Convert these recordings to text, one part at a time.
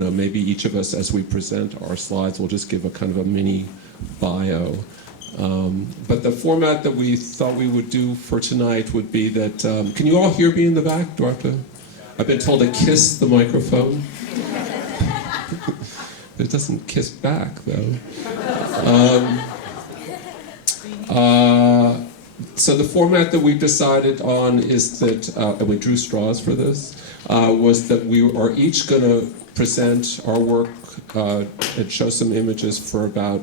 maybe each of us, as we present our slides, will just give a kind of a mini bio. But the format that we thought we would do for tonight would be that, can you all hear me in the back? Do I have to? I've been told to kiss the microphone. It doesn't kiss back, though. So the format that we've decided on is that, and we drew straws for this, was that we are each going to present our work and show some images for about,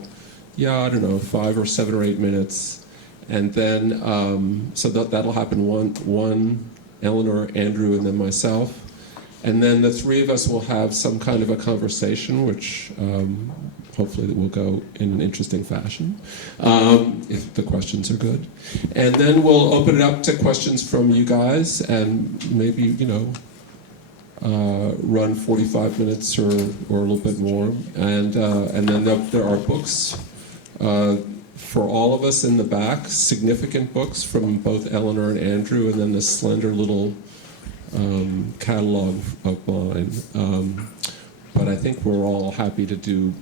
I don't know, 5 or 7 or 8 minutes. And then, so that'll happen one, Elinor, Andrew, and then myself. And then the 3 of us will have some kind of a conversation, which hopefully will go in an interesting fashion, if the questions are good. And then we'll open it up to questions from you guys, and maybe, run 45 minutes or a little bit more. And then there are books for all of us in the back, significant books from both Elinor and Andrew, and then this slender little catalogue of mine. But I think we're all happy to do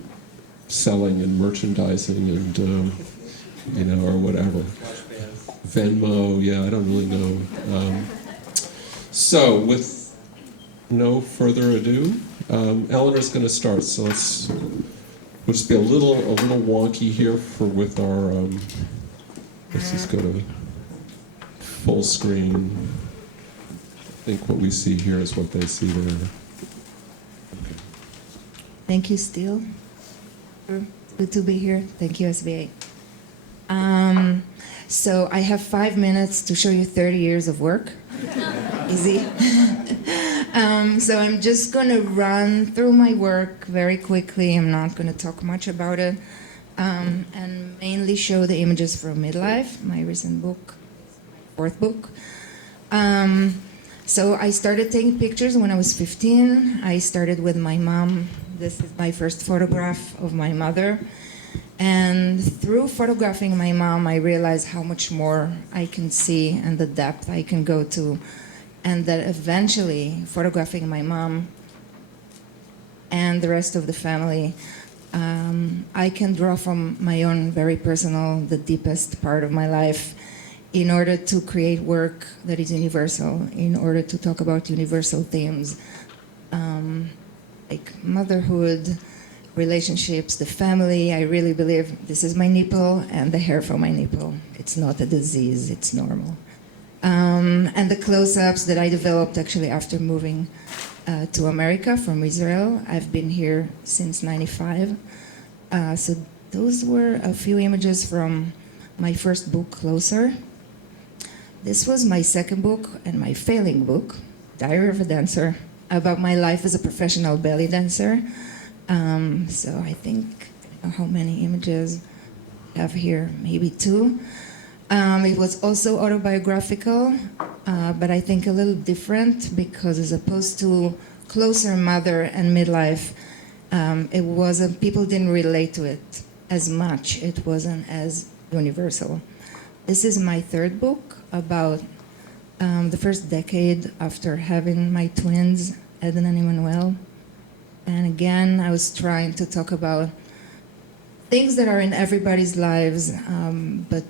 selling and merchandising and, or whatever. Venmo, I don't really know. So with no further ado, Elinor's going to start. So we'll just be a little wonky here with our. Let's just go to full screen. I think what we see here is what they see there. Okay. Thank you, Steel. Good to be here. Thank you, SBA. So I have 5 minutes to show you 30 years of work. Easy. So I'm just going to run through my work very quickly. I'm not going to talk much about it. And mainly show the images from Midlife, my recent book, my 4th book. So I started taking pictures when I was 15. I started with my mom. This is my first photograph of my mother. And through photographing my mom, I realized how much more I can see and the depth I can go to. And that eventually, photographing my mom and the rest of the family, I can draw from my own very personal, the deepest part of my life, in order to create work that is universal, in order to talk about universal themes, like motherhood, relationships, the family. I really believe this is my nipple and the hair from my nipple. It's not a disease, it's normal. And the close-ups that I developed actually after moving to America from Israel. I've been here since '95. So those were a few images from my first book, Closer. This was my 2nd book and my failing book, Diary of a Dancer, about my life as a professional belly dancer. So I think, how many images I have here? Maybe 2. It was also autobiographical, but I think a little different, because as opposed to Closer, Mother, and Midlife, it wasn't, people didn't relate to it as much. It wasn't as universal. This is my 3rd book, about the first decade after having my twins, Eden and Emmanuel. And again, I was trying to talk about things that are in everybody's lives, but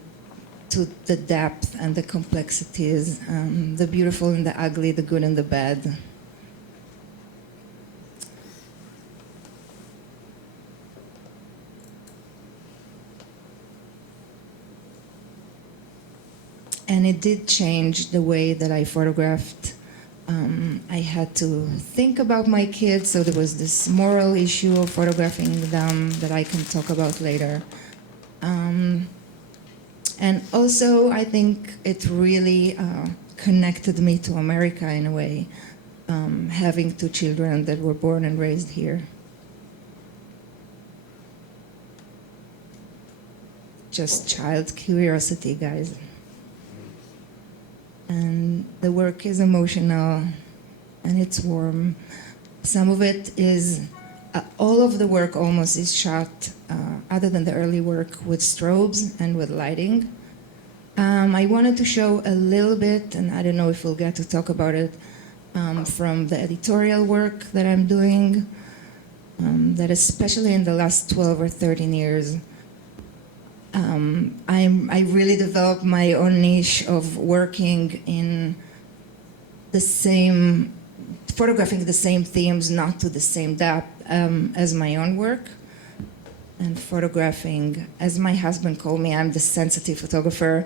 to the depth and the complexities, the beautiful and the ugly, the good and the bad. And it did change the way that I photographed. I had to think about my kids, so there was this moral issue of photographing them that I can talk about later. And also, I think it really connected me to America in a way, having 2 children that were born and raised here. Just child curiosity, guys. And the work is emotional, and it's warm. Some of it is, all of the work almost is shot, other than the early work, with strobes and with lighting. I wanted to show a little bit, and I don't know if we'll get to talk about it, from the editorial work that I'm doing, that especially in the last 12 or 13 years, I really developed my own niche of working in the same, photographing the same themes, not to the same depth as my own work. And photographing, as my husband called me, I'm the sensitive photographer,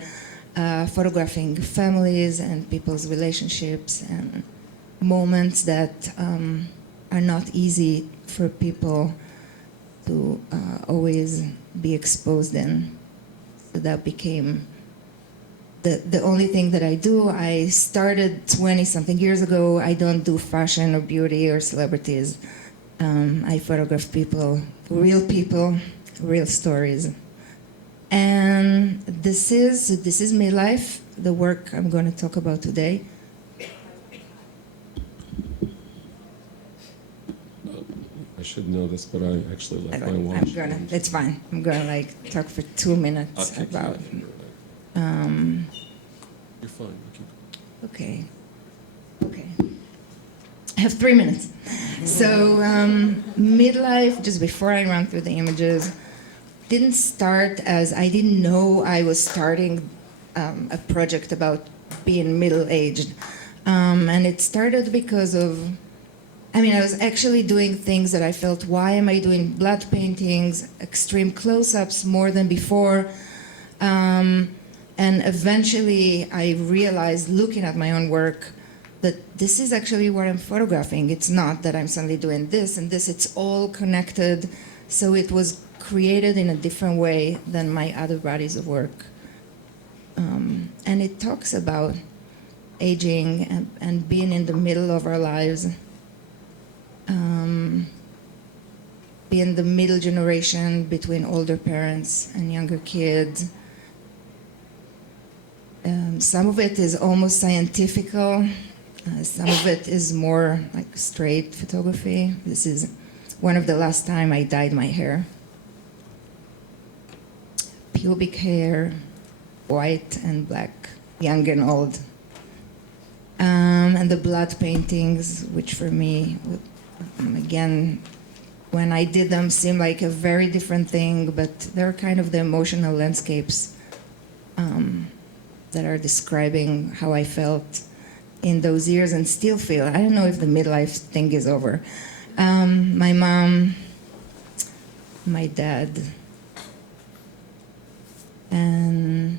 photographing families and people's relationships and moments that are not easy for people to always be exposed in. So that became the only thing that I do. I started 20-something years ago. I don't do fashion or beauty or celebrities. I photograph people, real stories. And this is Midlife, the work I'm going to talk about today. I should know this, but I actually left my watch. It's fine. I'm gonna talk for 2 minutes about. You're fine. Okay. I have 3 minutes. So Midlife, just before I run through the images, didn't start as I didn't know I was starting a project about being middle-aged, and it started because of. I was actually doing things that I felt, why am I doing blood paintings, extreme close-ups more than before? And eventually I realized, looking at my own work, that this is actually what I'm photographing. It's not that I'm suddenly doing this and this, it's all connected. So it was created in a different way than my other bodies of work. And it talks about aging and being in the middle of our lives. Being the middle generation between older parents and younger kids. Some of it is almost scientifical. Some of it is more like straight photography. This is one of the last time I dyed my hair. Pubic hair, white and black, young and old. And the blood paintings, which for me, again, when I did them, seemed like a very different thing, but they're kind of the emotional landscapes that are describing how I felt in those years and still feel. I don't know if the midlife thing is over. My mom, my dad, and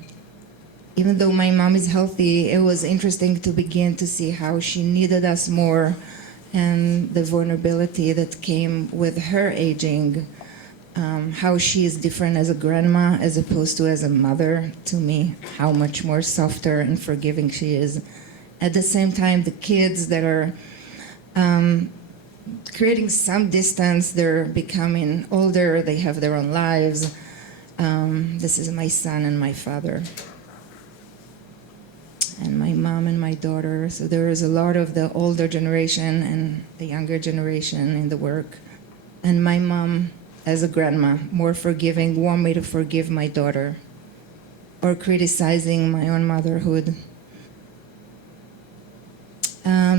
even though my mom is healthy, it was interesting to begin to see how she needed us more and the vulnerability that came with her aging, how she is different as a grandma as opposed to as a mother to me, how much more softer and forgiving she is. At the same time, the kids that are creating some distance, they're becoming older, they have their own lives. This is my son and my father. And my mom and my daughter. So there is a lot of the older generation and the younger generation in the work. And my mom, as a grandma, more forgiving, want me to forgive my daughter, or criticizing my own motherhood.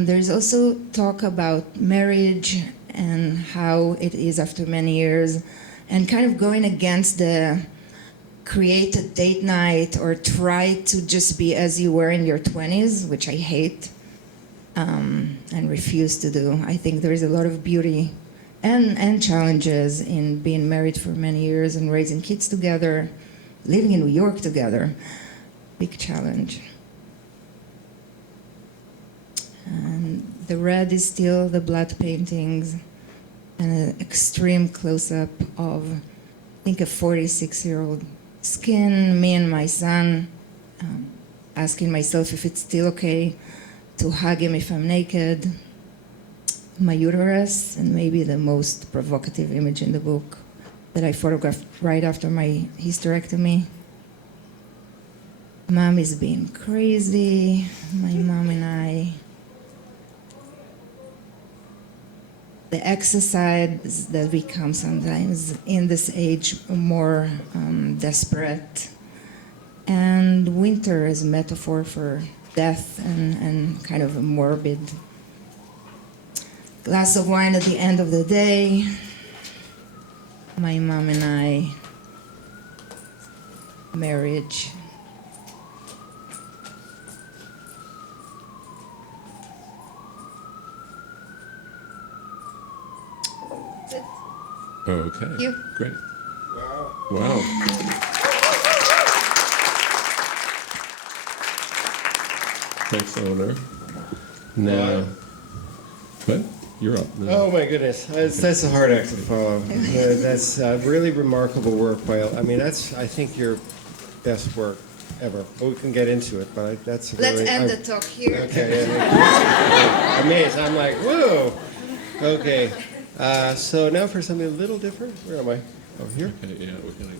There's also talk about marriage and how it is after many years, and kind of going against the create a date night or try to just be as you were in your 20s, which I hate and refuse to do. I think there is a lot of beauty and challenges in being married for many years and raising kids together, living in New York together. Big challenge. And the red is still the blood paintings and an extreme close-up of, I think, a 46-year-old skin, me and my son, asking myself if it's still okay to hug him if I'm naked, my uterus, and maybe the most provocative image in the book that I photographed right after my hysterectomy. Mom is being crazy, my mom and I. The exercise that become sometimes in this age more desperate. And winter is a metaphor for death and kind of a morbid glass of wine at the end of the day. my mom and I marriage. Okay. You. Great. Wow. Wow. Thanks, Elinor. Now, what? You're up. Now. Oh my goodness, that's a hard act to follow. That's really remarkable work by. I mean, that's I think your best work ever. Well, we can get into it, but that's Let's really. end the talk here. Okay. Yeah. Amazed. I'm like, whoa. Okay. So now for something a little different. Where am I? Oh, here. Okay, yeah, we're gonna.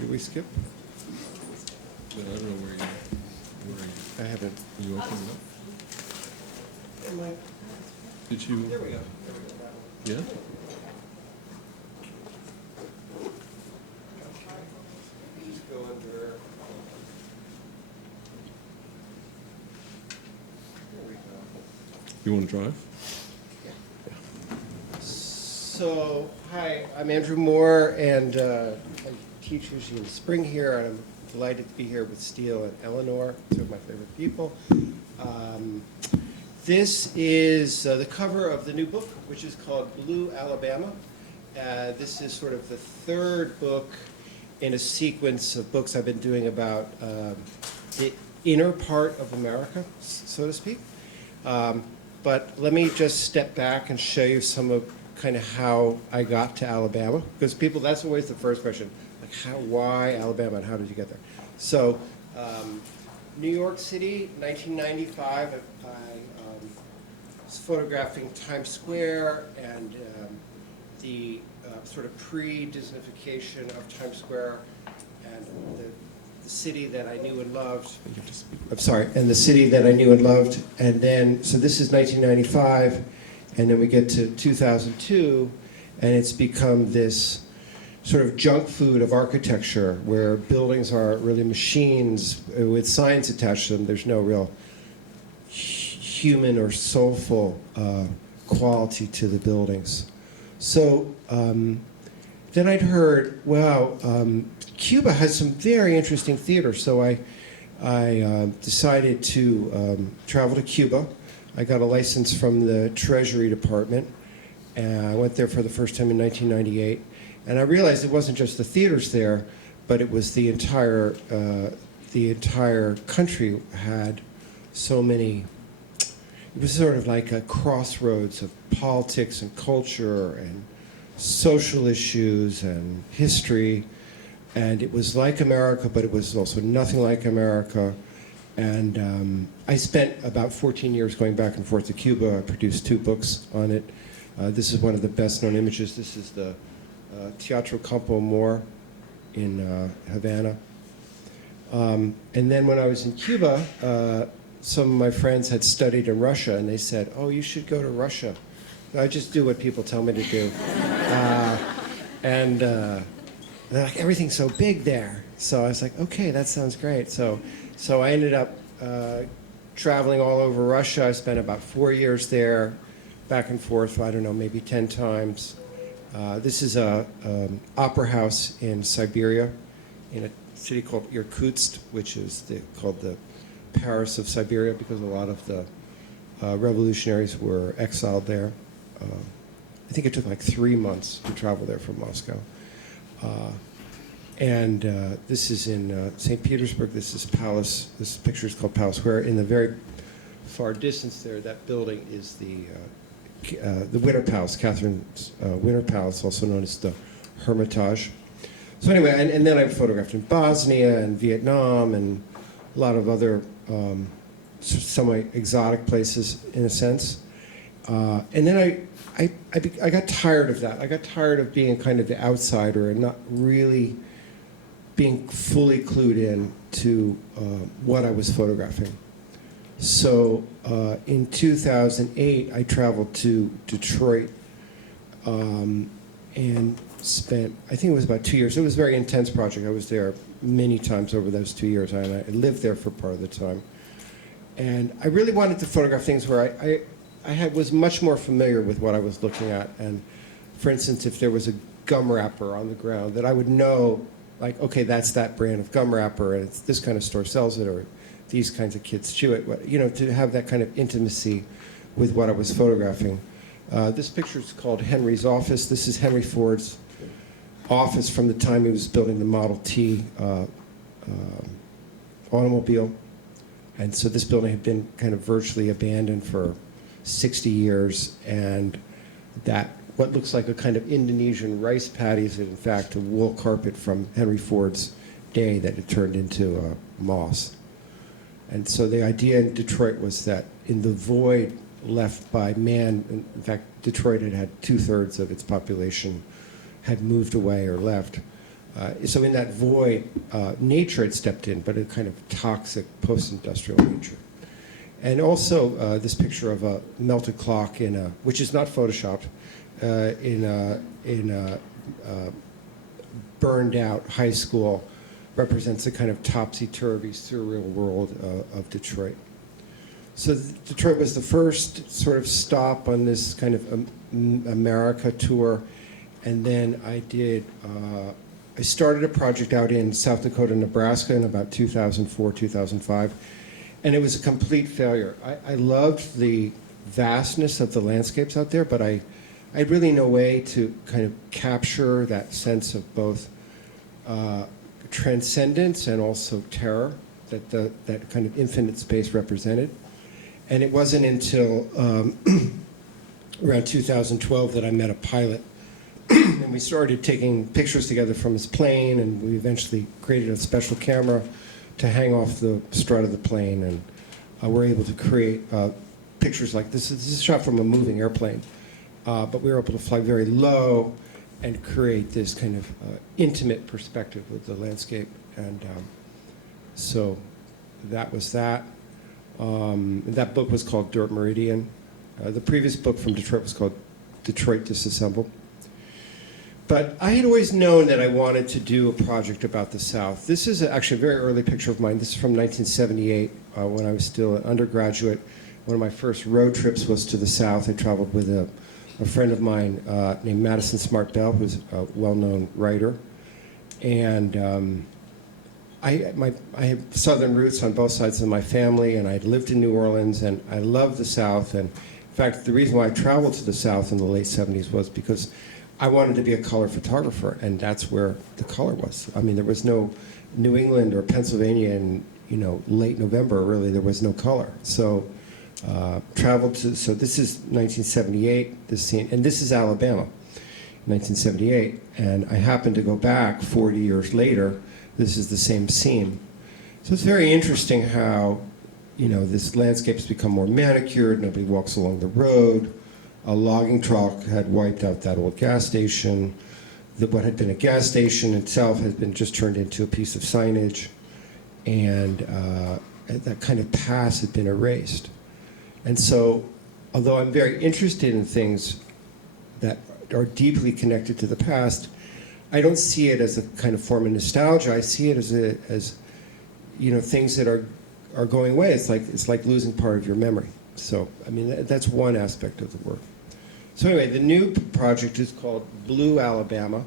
Did we skip? I don't know where you. I haven't. You open it up? Am I? Did you? There we go. Yeah. Just go under. There we go. You want to drive? So, hi, I'm Andrew Moore, and I teach usually in the spring here, and I'm delighted to be here with Steel and Elinor, two of my favorite people. This is the cover of the new book, which is called Blue Alabama. This is sort of the third book in a sequence of books I've been doing about the inner part of America, so to speak. But let me just step back and show you some of kind of how I got to Alabama, because people, that's always the first question, like why Alabama and how did you get there? So, New York City, 1995, I was photographing Times Square and the sort of pre-Disneyfication of Times Square and the city that I knew and loved. I'm sorry, and the city that I knew and loved. And then, so this is 1995. And then we get to 2002, and it's become this sort of junk food of architecture where buildings are really machines with signs attached to them. There's no real human or soulful quality to the buildings. So then I'd heard, wow, Cuba has some very interesting theater. So I decided to travel to Cuba. I got a license from the Treasury Department, and I went there for the first time in 1998. And I realized it wasn't just the theaters there, but it was the entire country had so many. It was sort of like a crossroads of politics and culture and social issues and history. And it was like America, but it was also nothing like America. And I spent about 14 years going back and forth to Cuba. I produced 2 books on it. This is one of the best-known images. This is the Teatro Campo Amor in Havana. And then when I was in Cuba, some of my friends had studied in Russia, and they said, oh, you should go to Russia. I just do what people tell me to do. And they're like, everything's so big there. So I was like, okay, that sounds great. So I ended up traveling all over Russia. I spent about 4 years there, back and forth, I don't know, maybe 10 times. This is an opera house in Siberia, in a city called Irkutsk, which is called the Paris of Siberia, because a lot of the revolutionaries were exiled there. I think it took like 3 months to travel there from Moscow. And this is in St. Petersburg. This is Palace. This picture is called Palace Square. In the very far distance there, that building is the Winter Palace, Catherine's Winter Palace, also known as the Hermitage. So anyway, and then I photographed in Bosnia and Vietnam and a lot of other somewhat exotic places, in a sense. And then I got tired of that. I got tired of being kind of the outsider and not really being fully clued in to what I was photographing. So in 2008, I traveled to Detroit and spent, I think it was about 2 years. It was a very intense project. I was there many times over those 2 years, and I lived there for part of the time. And I really wanted to photograph things where I was much more familiar with what I was looking at. And for instance, if there was a gum wrapper on the ground, that I would know, like, okay, that's that brand of gum wrapper, and it's this kind of store sells it, or these kinds of kids chew it. You know, to have that kind of intimacy with what I was photographing. This picture is called Henry's Office. This is Henry Ford's office from the time he was building the Model T automobile. And so this building had been kind of virtually abandoned for 60 years, and that what looks like a kind of Indonesian rice paddy is in fact a wool carpet from Henry Ford's day that had turned into moss. And so the idea in Detroit was that in the void left by man, in fact, Detroit had 2/3 of its population had moved away or left. So in that void, nature had stepped in, but a kind of toxic post-industrial nature. And also this picture of a melted clock which is not photoshopped, in a burned out high school, represents a kind of topsy-turvy, surreal world of Detroit. So Detroit was the first sort of stop on this kind of America tour, and then I started a project out in South Dakota, Nebraska in about 2004, 2005, and it was a complete failure. I loved the vastness of the landscapes out there, but I had really no way to kind of capture that sense of both transcendence and also terror that kind of infinite space represented. And it wasn't until around 2012 that I met a pilot, and we started taking pictures together from his plane, and we eventually created a special camera to hang off the strut of the plane, and we're able to create pictures like this. This is shot from a moving airplane, but we were able to fly very low and create this kind of intimate perspective with the landscape. And so that was that. That book was called Dirt Meridian. The previous book from Detroit was called Detroit Disassembled. But I had always known that I wanted to do a project about the South. This is actually a very early picture of mine. This is from 1978, when I was still an undergraduate. One of my first road trips was to the South. I traveled with a friend of mine named Madison Smart Bell, who's a well-known writer. And I have Southern roots on both sides of my family, and I'd lived in New Orleans, and I love the South. And in fact, the reason why I traveled to the South in the late 70s was because I wanted to be a color photographer, and that's where the color was. I mean, there was no New England or Pennsylvania in late November. Really, there was no color. So traveled to. So this is 1978. This scene, and this is Alabama, 1978. And I happened to go back 40 years later. This is the same scene. So it's very interesting how, this landscape has become more manicured. Nobody walks along the road. A logging truck had wiped out that old gas station. What had been a gas station itself has been just turned into a piece of signage. And that kind of past had been erased. And so, although I'm very interested in things that are deeply connected to the past, I don't see it as a kind of form of nostalgia. I see it as things that are going away. It's like losing part of your memory. So, I mean, that's one aspect of the work. So anyway, the new project is called Blue Alabama,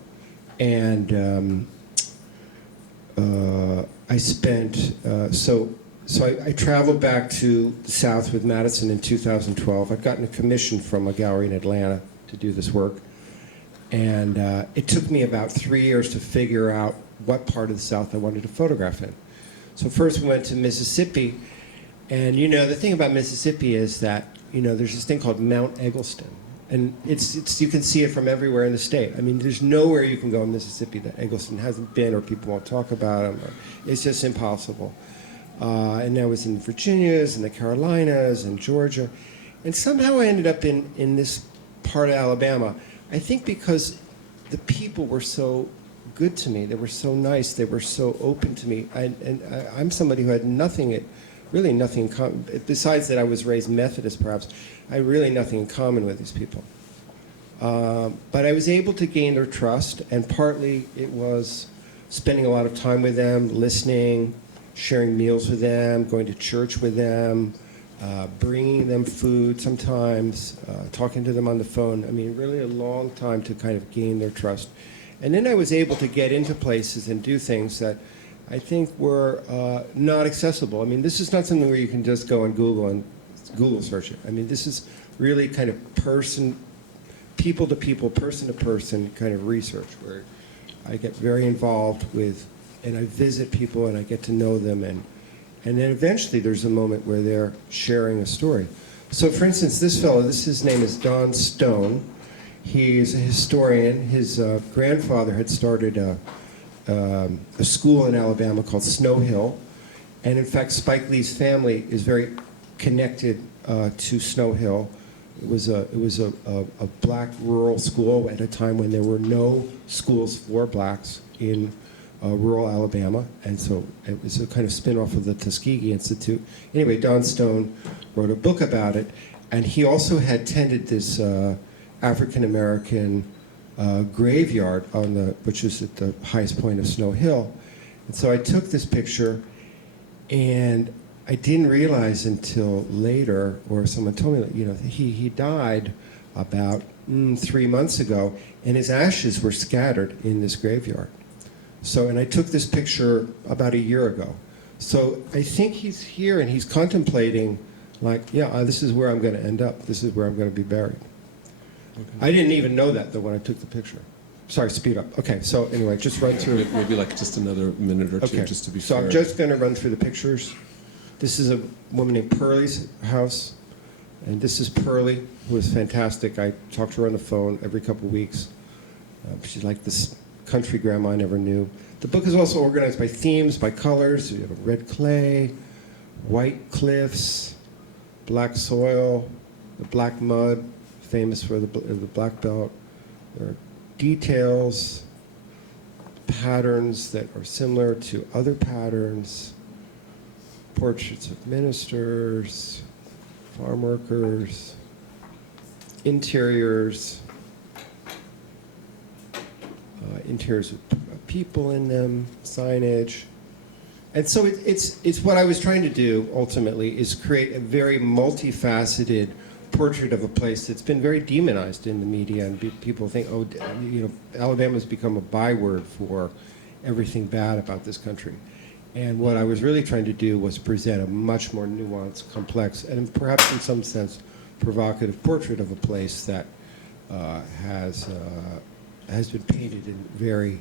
and I spent I traveled back to the South with Madison in 2012. I'd gotten a commission from a gallery in Atlanta to do this work. And it took me about 3 years to figure out what part of the South I wanted to photograph in. So first we went to Mississippi, and the thing about Mississippi is that there's this thing called Mount Eggleston, and it's you can see it from everywhere in the state. I mean, there's nowhere you can go in Mississippi that Eggleston hasn't been, or people won't talk about him. It's just impossible. And I was in Virginias and the Carolinas and Georgia, and somehow I ended up in this part of Alabama. I think because the people were so good to me, they were so nice, they were so open to me. I'm somebody who had really nothing in common. Besides that I was raised Methodist, perhaps, I had really nothing in common with these people. But I was able to gain their trust, and partly it was spending a lot of time with them, listening, sharing meals with them, going to church with them, bringing them food sometimes, talking to them on the phone. I mean, really a long time to kind of gain their trust. And then I was able to get into places and do things that I think were not accessible. I mean, this is not something where you can just go and Google search it. I mean, this is really kind of people to people, person to person kind of research where I get very involved with, and I visit people and I get to know them, and then eventually there's a moment where they're sharing a story. So for instance, this fellow, his name is Don Stone. He's a historian. His grandfather had started a school in Alabama called Snow Hill, and in fact Spike Lee's family is very connected to Snow Hill. It was a black rural school at a time when there were no schools for blacks in rural Alabama, and so it was a kind of spin-off of the Tuskegee Institute. Anyway, Don Stone wrote a book about it, and he also had tended this African-American graveyard which is at the highest point of Snow Hill. And so I took this picture, and I didn't realize until later, or someone told me that, you know, he died about 3 months ago, and his ashes were scattered in this graveyard. So, and I took this picture about a year ago. So I think he's here and he's contemplating, like, yeah, this is where I'm going to end up. This is where I'm going to be buried. Okay. I didn't even know that, though, when I took the picture. Sorry, speed up. Okay, so anyway, just run through. Maybe like just another minute or two, okay. Just to be so fair. I'm just going to run through the pictures. This is a woman named Pearlie's house, and this is Pearlie, who is fantastic. I talk to her on the phone every couple of weeks. She's like this country grandma I never knew. The book is also organized by themes, by colors. You have red clay, white cliffs, black soil, the black mud, famous for the black belt. There are details, patterns that are similar to other patterns, portraits of ministers, farm workers, interiors, interiors with people in them, signage. And so it's what I was trying to do ultimately is create a very multifaceted portrait of a place that's been very demonized in the media, and people think, oh, you know, Alabama's become a byword for everything bad about this country. And what I was really trying to do was present a much more nuanced, complex, and perhaps in some sense provocative portrait of a place that has been painted in very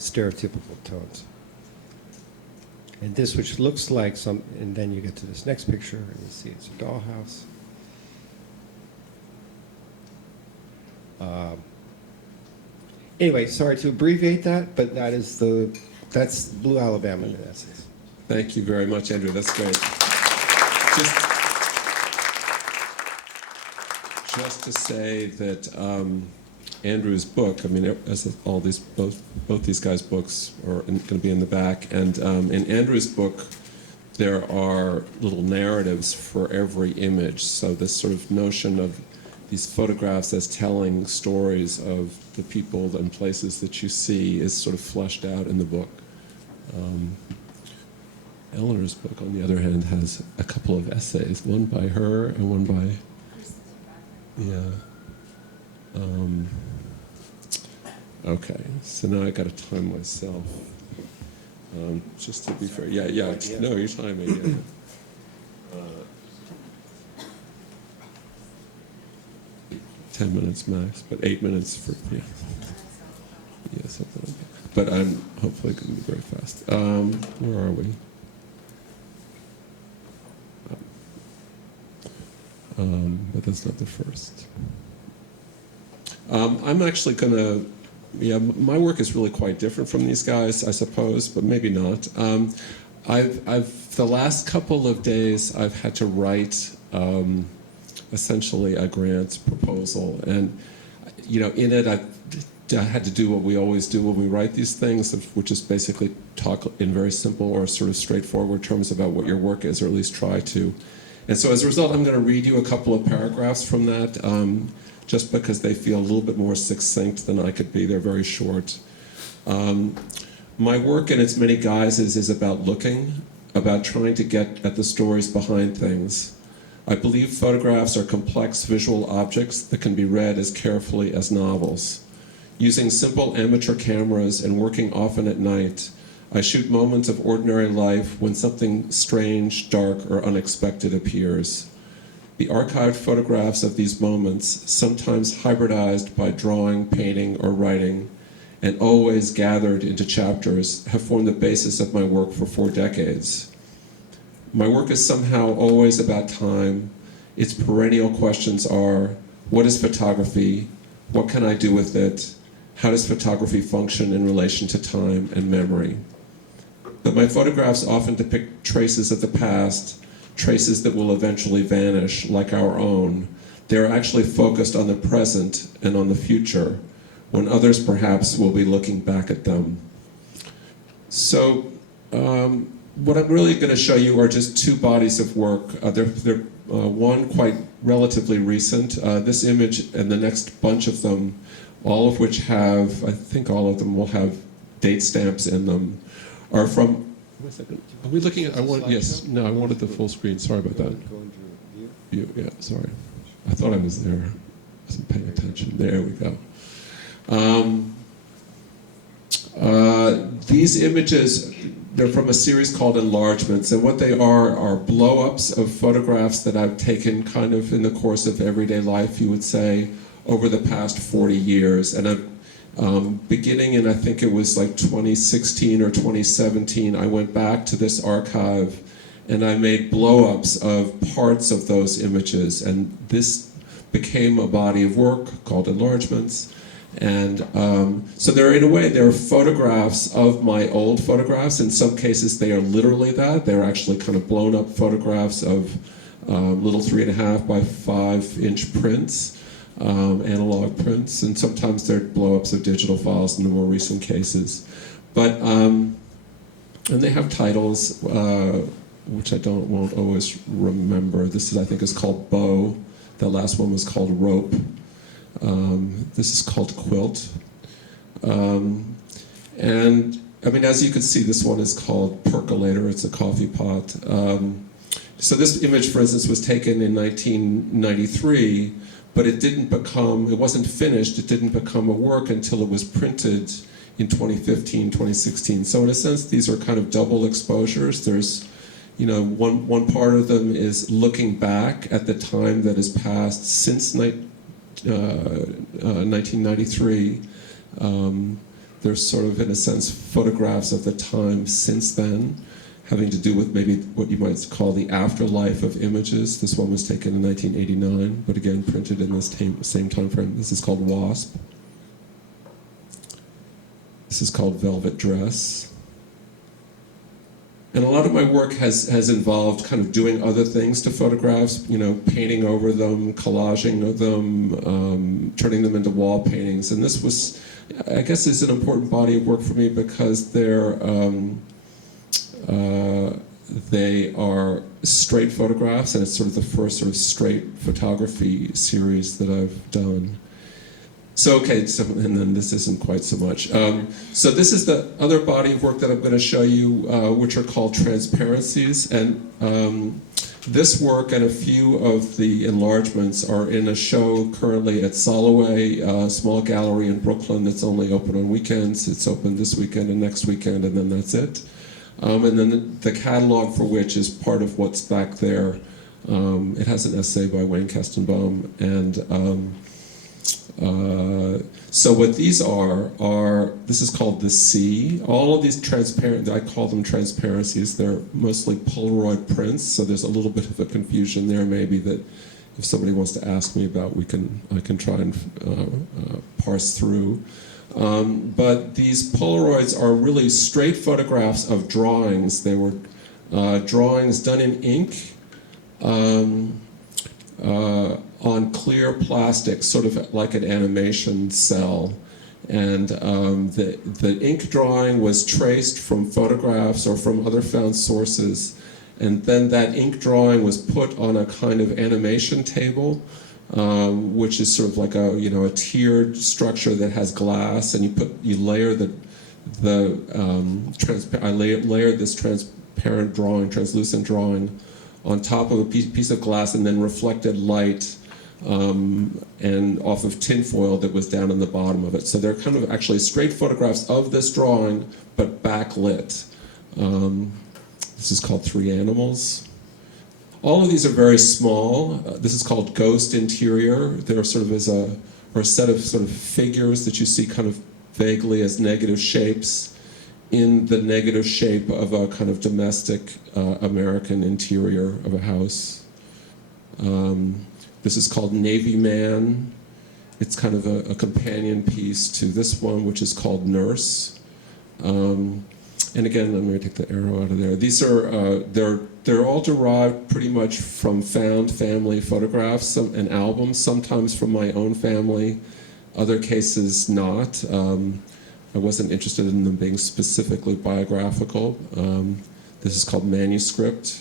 stereotypical tones. And this, which looks like some, and then you get to this next picture, and you see it's a dollhouse. Anyway, sorry to abbreviate that, but that's Blue Alabama in essence. Thank you very much, Andrew. That's great. Just to say that Andrew's book, I mean, as all these, both these guys' books are going to be in the back, and in Andrew's book, there are little narratives for every image. So this sort of notion of these photographs as telling stories of the people and places that you see is sort of fleshed out in the book. Elinor's book, on the other hand, has a couple of essays, one by her and one by, okay, so now I got to time myself. Just to be fair, no, you're timing, 10 minutes max, but 8 minutes for, something like that. But I'm hopefully going to be very fast. Where are we? But that's not the first. I'm actually going to, my work is really quite different from these guys, I suppose, but maybe not. The last couple of days, I've had to write essentially a grant proposal, and in it I had to do what we always do when we write these things, which is basically talk in very simple or sort of straightforward terms about what your work is, or at least try to. And so as a result, I'm going to read you a couple of paragraphs from that, just because they feel a little bit more succinct than I could be. They're very short. My work in its many guises is about looking, about trying to get at the stories behind things. I believe photographs are complex visual objects that can be read as carefully as novels. Using simple amateur cameras and working often at night, I shoot moments of ordinary life when something strange, dark, or unexpected appears. The archived photographs of these moments, sometimes hybridized by drawing, painting, or writing, and always gathered into chapters, have formed the basis of my work for 4 decades. My work is somehow always about time. Its perennial questions are, what is photography? What can I do with it? How does photography function in relation to time and memory? But my photographs often depict traces of the past, traces that will eventually vanish, like our own. They are actually focused on the present and on the future, when others perhaps will be looking back at them. So, what I'm really going to show you are just 2 bodies of work. They're one quite relatively recent. This image and the next bunch of them, all of which have, I think all of them will have date stamps in them, are from. Wait a second. Are we looking at? Yes. No, I wanted the full screen. Sorry about that. View. Yeah. Sorry. I thought I was there. I wasn't paying attention. There we go. These images, they're from a series called Enlargements, and what they are blow-ups of photographs that I've taken kind of in the course of everyday life, you would say, over the past 40 years. And I'm beginning in, I think it was like 2016 or 2017, I went back to this archive and I made blow-ups of parts of those images, and this became a body of work called Enlargements. And so in a way, they're photographs of my old photographs. In some cases, they are literally that. They're actually kind of blown up photographs of little 3.5 by 5-inch prints, analog prints, and sometimes they're blow-ups of digital files in the more recent cases. But, and they have titles, which I won't always remember. This I think is called Bow. The last one was called Rope. This is called Quilt. And I mean, as you can see, this one is called Percolator. It's a coffee pot. So this image, for instance, was taken in 1993, but it wasn't finished. It didn't become a work until it was printed in 2015, 2016. So in a sense, these are kind of double exposures. There's, one part of them is looking back at the time that has passed since 1993. There's sort of, in a sense, photographs of the time since then, having to do with maybe what you might call the afterlife of images. This one was taken in 1989, but again printed in this same time frame. This is called Wasp. This is called Velvet Dress. And a lot of my work has involved kind of doing other things to photographs, painting over them, collaging them, turning them into wall paintings. And this was, I guess, is an important body of work for me because they are straight photographs, and it's sort of the first sort of straight photography series that I've done. So, and then this isn't quite so much. So this is the other body of work that I'm going to show you, which are called Transparencies. And this work and a few of the enlargements are in a show currently at Soloway, a small gallery in Brooklyn that's only open on weekends. It's open this weekend and next weekend, and then that's it. And then the catalog for which is part of what's back there. It has an essay by Wayne Kestenbaum, and so what these are, this is called The Sea. All of these I call them transparencies. They're mostly Polaroid prints, so there's a little bit of a confusion there maybe that if somebody wants to ask me about, I can try and parse through. But these Polaroids are really straight photographs of drawings. They were drawings done in ink, on clear plastic, sort of like an animation cell. And the ink drawing was traced from photographs or from other found sources. And then that ink drawing was put on a kind of animation table, which is sort of like a tiered structure that has glass, and you layer I layered this transparent drawing, translucent drawing on top of a piece of glass and then reflected light and off of tinfoil that was down in the bottom of it. So they're kind of actually straight photographs of this drawing, but backlit. This is called Three Animals. All of these are very small. This is called Ghost Interior. They're sort of a set of sort of figures that you see kind of vaguely as negative shapes in the negative shape of a kind of domestic American interior of a house. This is called Navy Man. It's kind of a companion piece to this one, which is called Nurse. And again, I'm going to take the arrow out of there. These are, they're all derived pretty much from found family photographs and albums, sometimes from my own family, other cases not. I wasn't interested in them being specifically biographical. This is called Manuscript.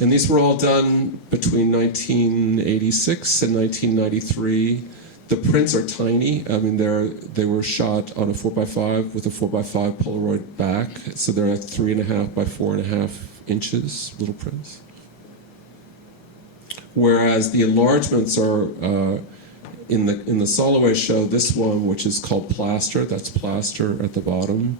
And these were all done between 1986 and 1993. The prints are tiny. I mean, they were shot on a 4x5 with a 4x5 Polaroid back, so they're like 3.5 by 4.5 inches, little prints. Whereas the enlargements are in the Soloway show. This one, which is called Plaster, that's plaster at the bottom,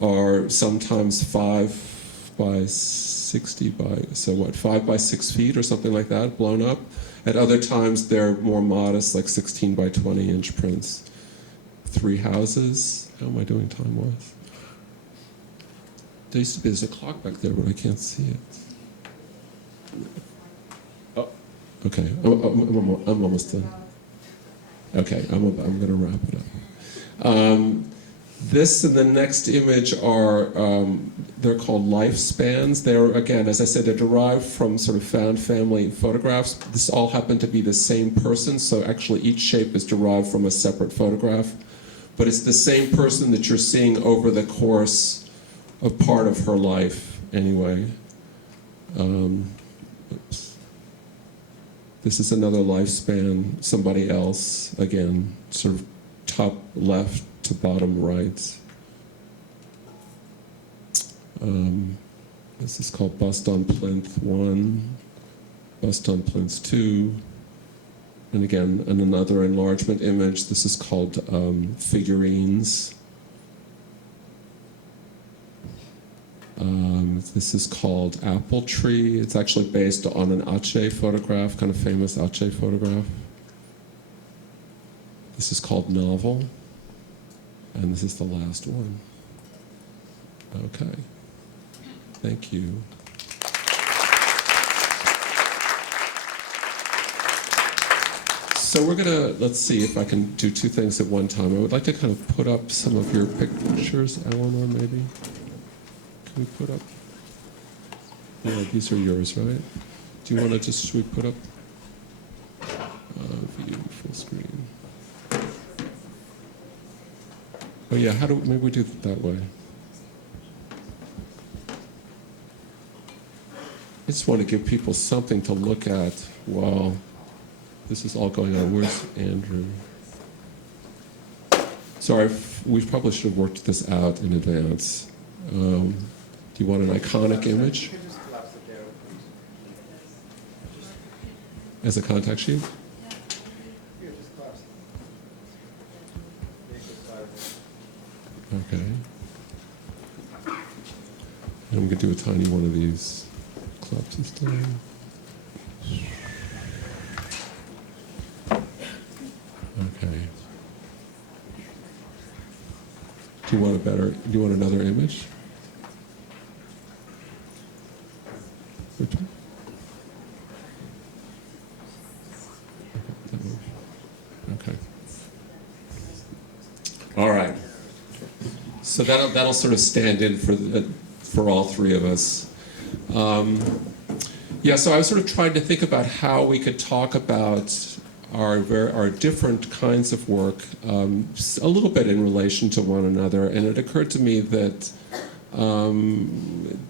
are sometimes 5 by 60 by, so what, 5 by 6 feet or something like that, blown up. At other times, they're more modest, like 16 by 20 inch prints. Three houses. How am I doing time-wise? There used to be, there's a clock back there, but I can't see it. Oh, okay, I'm almost done. Okay, I'm going to wrap it up. This and the next image are, they're called lifespans. They're, again, as I said, they're derived from sort of found family photographs. This all happened to be the same person, so actually each shape is derived from a separate photograph. But it's the same person that you're seeing over the course of part of her life, anyway. Oops. This is another lifespan, somebody else, again, sort of top left to bottom right. This is called Bust on Plinth 1, Bust on Plinth 2, and again, in another enlargement image, this is called Figurines. This is called Apple Tree. It's actually based on an Aceh photograph, kind of famous Aceh photograph. This is called Novel. And this is the last one. Okay. Thank you. So we're gonna, let's see if I can do two things at one time. I would like to kind of put up some of your pictures, Elinor, maybe. Can we put up? Yeah, these are yours, right? Do you want to just, should we put up? View full screen. Oh yeah, maybe we do it that way. I just want to give people something to look at while this is all going on. Where's Andrew? Sorry, we probably should have worked this out in advance. Do you want an iconic image? As a contact sheet? Okay. And I'm going to do a tiny one of these. Collapse this down. Okay. Do you want another image? Which one? Okay. All right. So that'll sort of stand in for all three of us. Yeah, so I was sort of trying to think about how we could talk about our different kinds of work a little bit in relation to one another, and it occurred to me that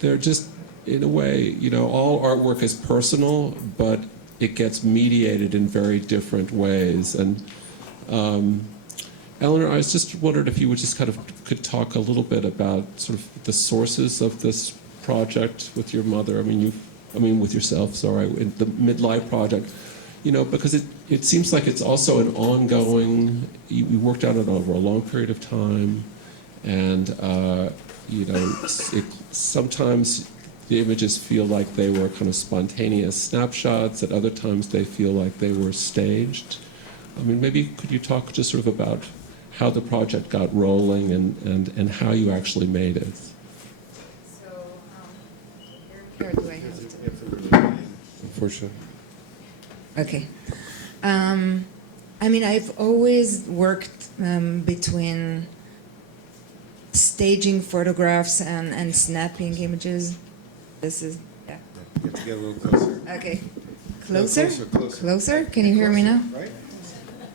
they're just, in a way, all artwork is personal, but it gets mediated in very different ways. And Elinor, I just wondered if you would just could talk a little bit about sort of the sources of this project with your mother, with yourself, sorry, in the Midlife project, because it seems like it's also an ongoing, you worked on it over a long period of time, and, sometimes the images feel like they were kind of spontaneous snapshots, at other times they feel like they were staged. Maybe could you talk just sort of about how the project got rolling and how you actually made it? So, where do I have to? Unfortunately. Okay. I've always worked between staging photographs and snapping images. This is, yeah. You have to get a little closer. Okay. No, Closer? closer. Closer? Can you hear me now? Right?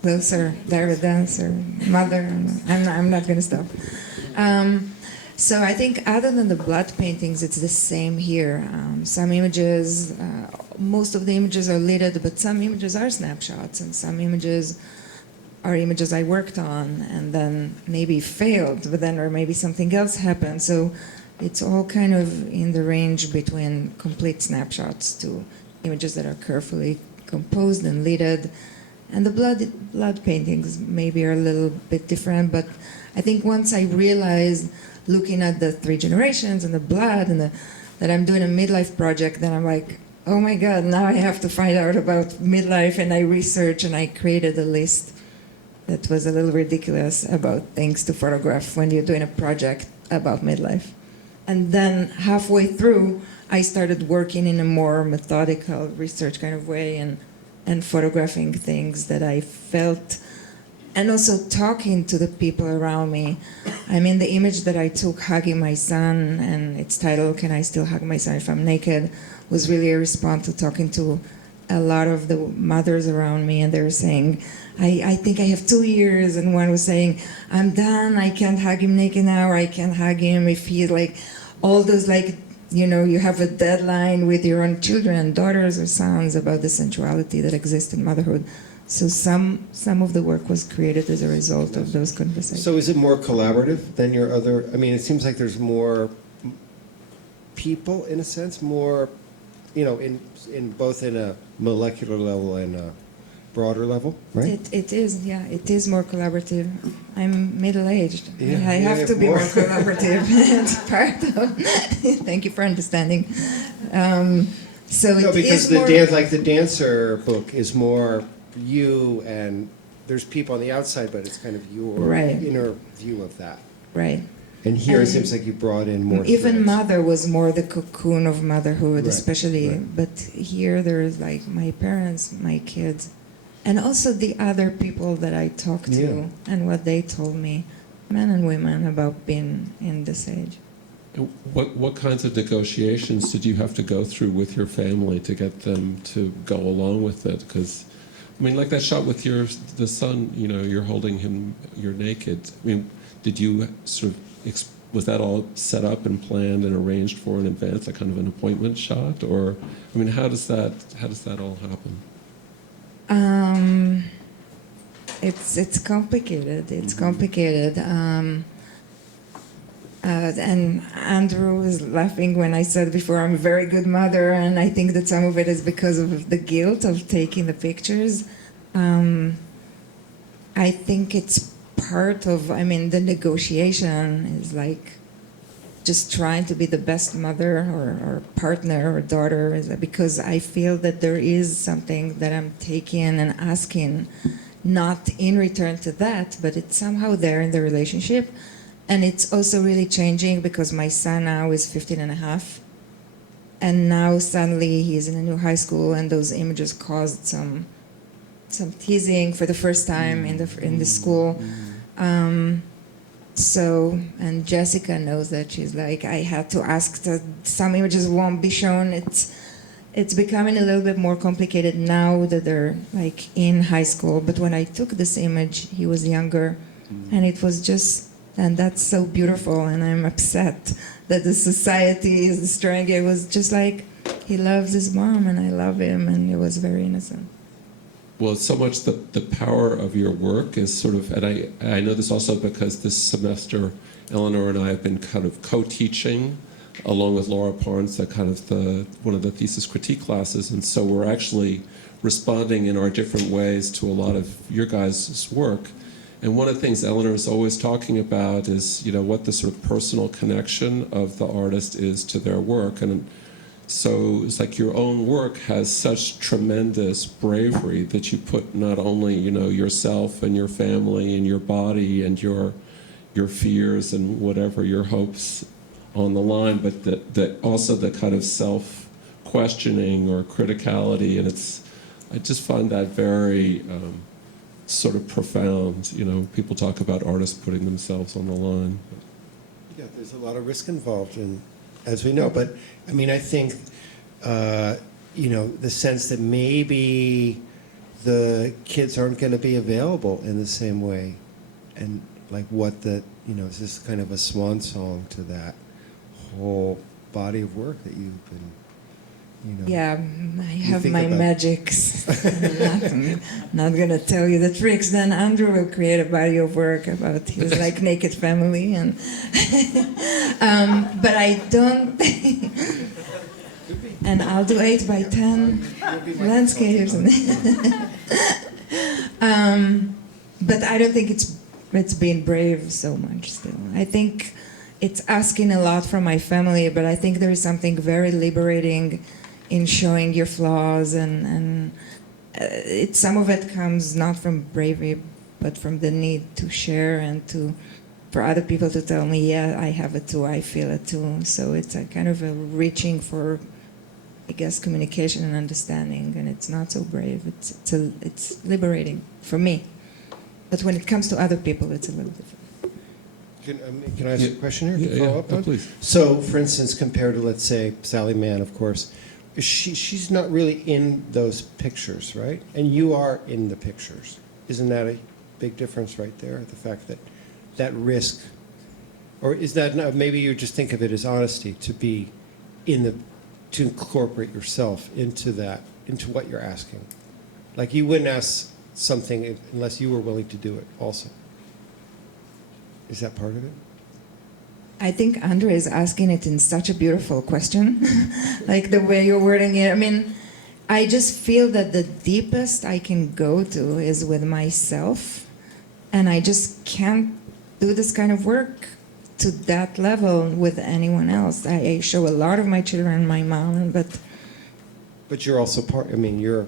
Closer. There it is. Or mother. I'm not going to stop. So I think other than the blood paintings, it's the same here. Some images, most of the images are lidded, but some images are snapshots, and some images are images I worked on and then maybe failed, but then or maybe something else happened. So it's all kind of in the range between complete snapshots to images that are carefully composed and lidded. And the blood paintings maybe are a little bit different, but I think once I realized, looking at the 3 generations and the blood and that I'm doing a midlife project, then I'm like, oh my God, now I have to find out about midlife, and I researched and I created a list that was a little ridiculous about things to photograph when you're doing a project about midlife. And then halfway through, I started working in a more methodical research kind of way and photographing things that I felt, and also talking to the people around me. The image that I took hugging my son, and it's titled, "Can I Still Hug My Son If I'm Naked?" was really a response to talking to a lot of the mothers around me, and they were saying, I think I have 2 years, and one was saying, I'm done, I can't hug him naked now, or I can't hug him if he's like, all those you have a deadline with your own children and daughters or sons about the sensuality that exists in motherhood. So some of the work was created as a result of those conversations. So is it more collaborative than your other, it seems like there's more people, in a sense, more, in both in a molecular level and a broader level, right? It is, yeah. It is more collaborative. I'm middle-aged. Yeah, I have to be more collaborative. It's part of. Thank you for understanding. Because the dancer book is more you, and there's people on the outside, but it's kind of your inner view of that. Right. And here it seems like you brought in more. Even threads. Mother was more the cocoon of motherhood, Right, especially. right. But here there is like my parents, my kids, and also the other people that I talked to and what they told me, men and women, about being in this age. What kinds of negotiations did you have to go through with your family to get them to go along with it? Because, like that shot with the son, you're holding him, you're naked. Did you sort of, was that all set up and planned and arranged for in advance, like kind of an appointment shot? Or, how does that all happen? It's complicated. It's complicated. And Andrew was laughing when I said before I'm a very good mother, and I think that some of it is because of the guilt of taking the pictures. I think it's part of, the negotiation is like just trying to be the best mother or partner or daughter, because I feel that there is something that I'm taking and asking, not in return to that, but it's somehow there in the relationship. And it's also really changing because my son now is 15 and a half. And now suddenly he's in a new high school, and those images caused some teasing for the first time in the school. And Jessica knows that. She's like, I had to ask that some images won't be shown. It's becoming a little bit more complicated now that they're like in high school. But when I took this image, he was younger, and it was just, and that's so beautiful. And I'm upset that the society is destroying it. It was just like, he loves his mom, and I love him, and it was very innocent. Well, so much the power of your work is sort of, and I know this also because this semester Elinor and I have been kind of co-teaching along with Laura Parnes, that kind of one of the thesis critique classes, and so we're actually responding in our different ways to a lot of your guys' work. And one of the things Elinor is always talking about is, what the sort of personal connection of the artist is to their work. And so it's like your own work has such tremendous bravery that you put not only, yourself and your family and your body and your fears and whatever your hopes on the line, but that also the kind of self-questioning or criticality, and I just find that very sort of profound. People talk about artists putting themselves on the line. Yeah, there's a lot of risk involved, as we know. But I think, the sense that maybe the kids aren't going to be available in the same way, and like is this kind of a swan song to that whole body of work that you've been. Yeah, I have my magics. I'm not going to tell you the tricks. Then Andrew will create a body of work about his naked family, and but I don't. And I'll do 8 by 10 landscapes. But I don't think it's being brave so much still. I think it's asking a lot from my family, but I think there is something very liberating in showing your flaws, and some of it comes not from bravery, but from the need to share and for other people to tell me, yeah, I have it too, I feel it too. So it's a kind of a reaching for, I guess, communication and understanding, and it's not so brave. It's liberating for me. But when it comes to other people, it's a little different. Can I ask a question here? Yeah, Follow up on? please. So, for instance, compared to, let's say, Sally Mann, of course, she's not really in those pictures, right? And you are in the pictures. Isn't that a big difference right there? The fact that risk, or is that maybe you just think of it as honesty to be to incorporate yourself into what you're asking. Like you wouldn't ask something unless you were willing to do it also. Is that part of it? I think Andre is asking it in such a beautiful question, like the way you're wording it. I just feel that the deepest I can go to is with myself, and I just can't do this kind of work to that level with anyone else. I show a lot of my children, my mom, But you're also part. You're.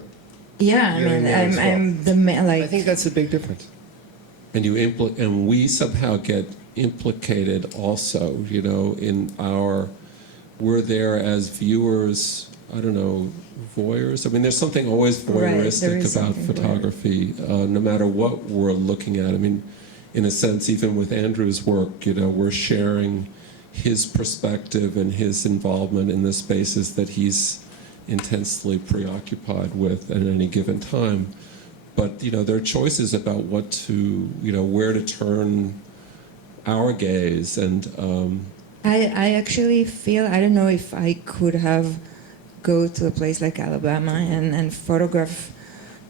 Yeah, you're in there as well. I'm the like. I think that's a big difference. And we somehow get implicated also, in we're there as viewers, I don't know, voyeurs. There's something always voyeuristic about photography, no matter what we're looking at. In a sense, even with Andrew's work, we're sharing his perspective and his involvement in the spaces that he's intensely preoccupied with at any given time. But, there are choices about what to, where to turn our gaze, and I actually feel, I don't know if I could have go to a place like Alabama and photograph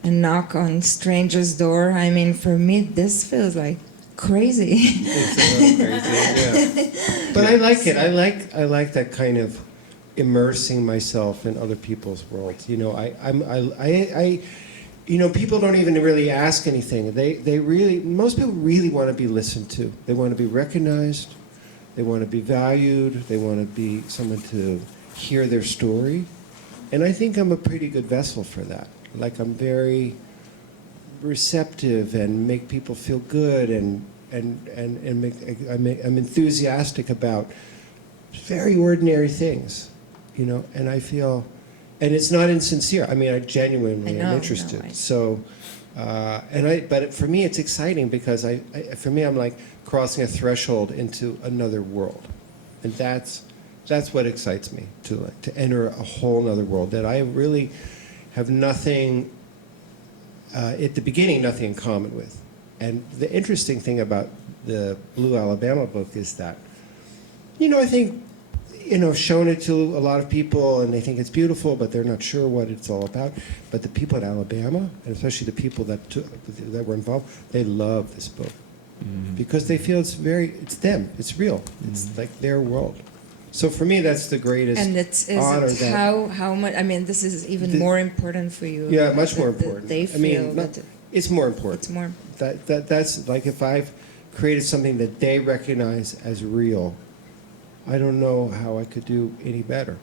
and knock on strangers' door. For me, this feels like crazy. It's a little crazy, yeah. But I like it. I like that kind of immersing myself in other people's worlds. People don't even really ask anything. Most people really want to be listened to. They want to be recognized. They want to be valued. They want to be someone to hear their story. And I think I'm a pretty good vessel for that. Like I'm very receptive and make people feel good, and I'm enthusiastic about very ordinary things, and I feel. And it's not insincere. I genuinely am interested. So, but for me, it's exciting because for me, I'm like crossing a threshold into another world, and that's what excites me to enter a whole other world that I really have nothing at the beginning, nothing in common with. And the interesting thing about the Blue Alabama book is that, I think. Shown it to a lot of people, and they think it's beautiful, but they're not sure what it's all about. But the people at Alabama, and especially the people that were involved, they love this book because they feel it's them, it's real, it's like their world. So for me, that's the greatest And it's is honor. it That, how much? I mean, this is even The- more important for you. yeah, much more that important. They I feel mean, that it's more important. it's more. That's like if I've created something that they recognize as real, I don't know how I could do any better.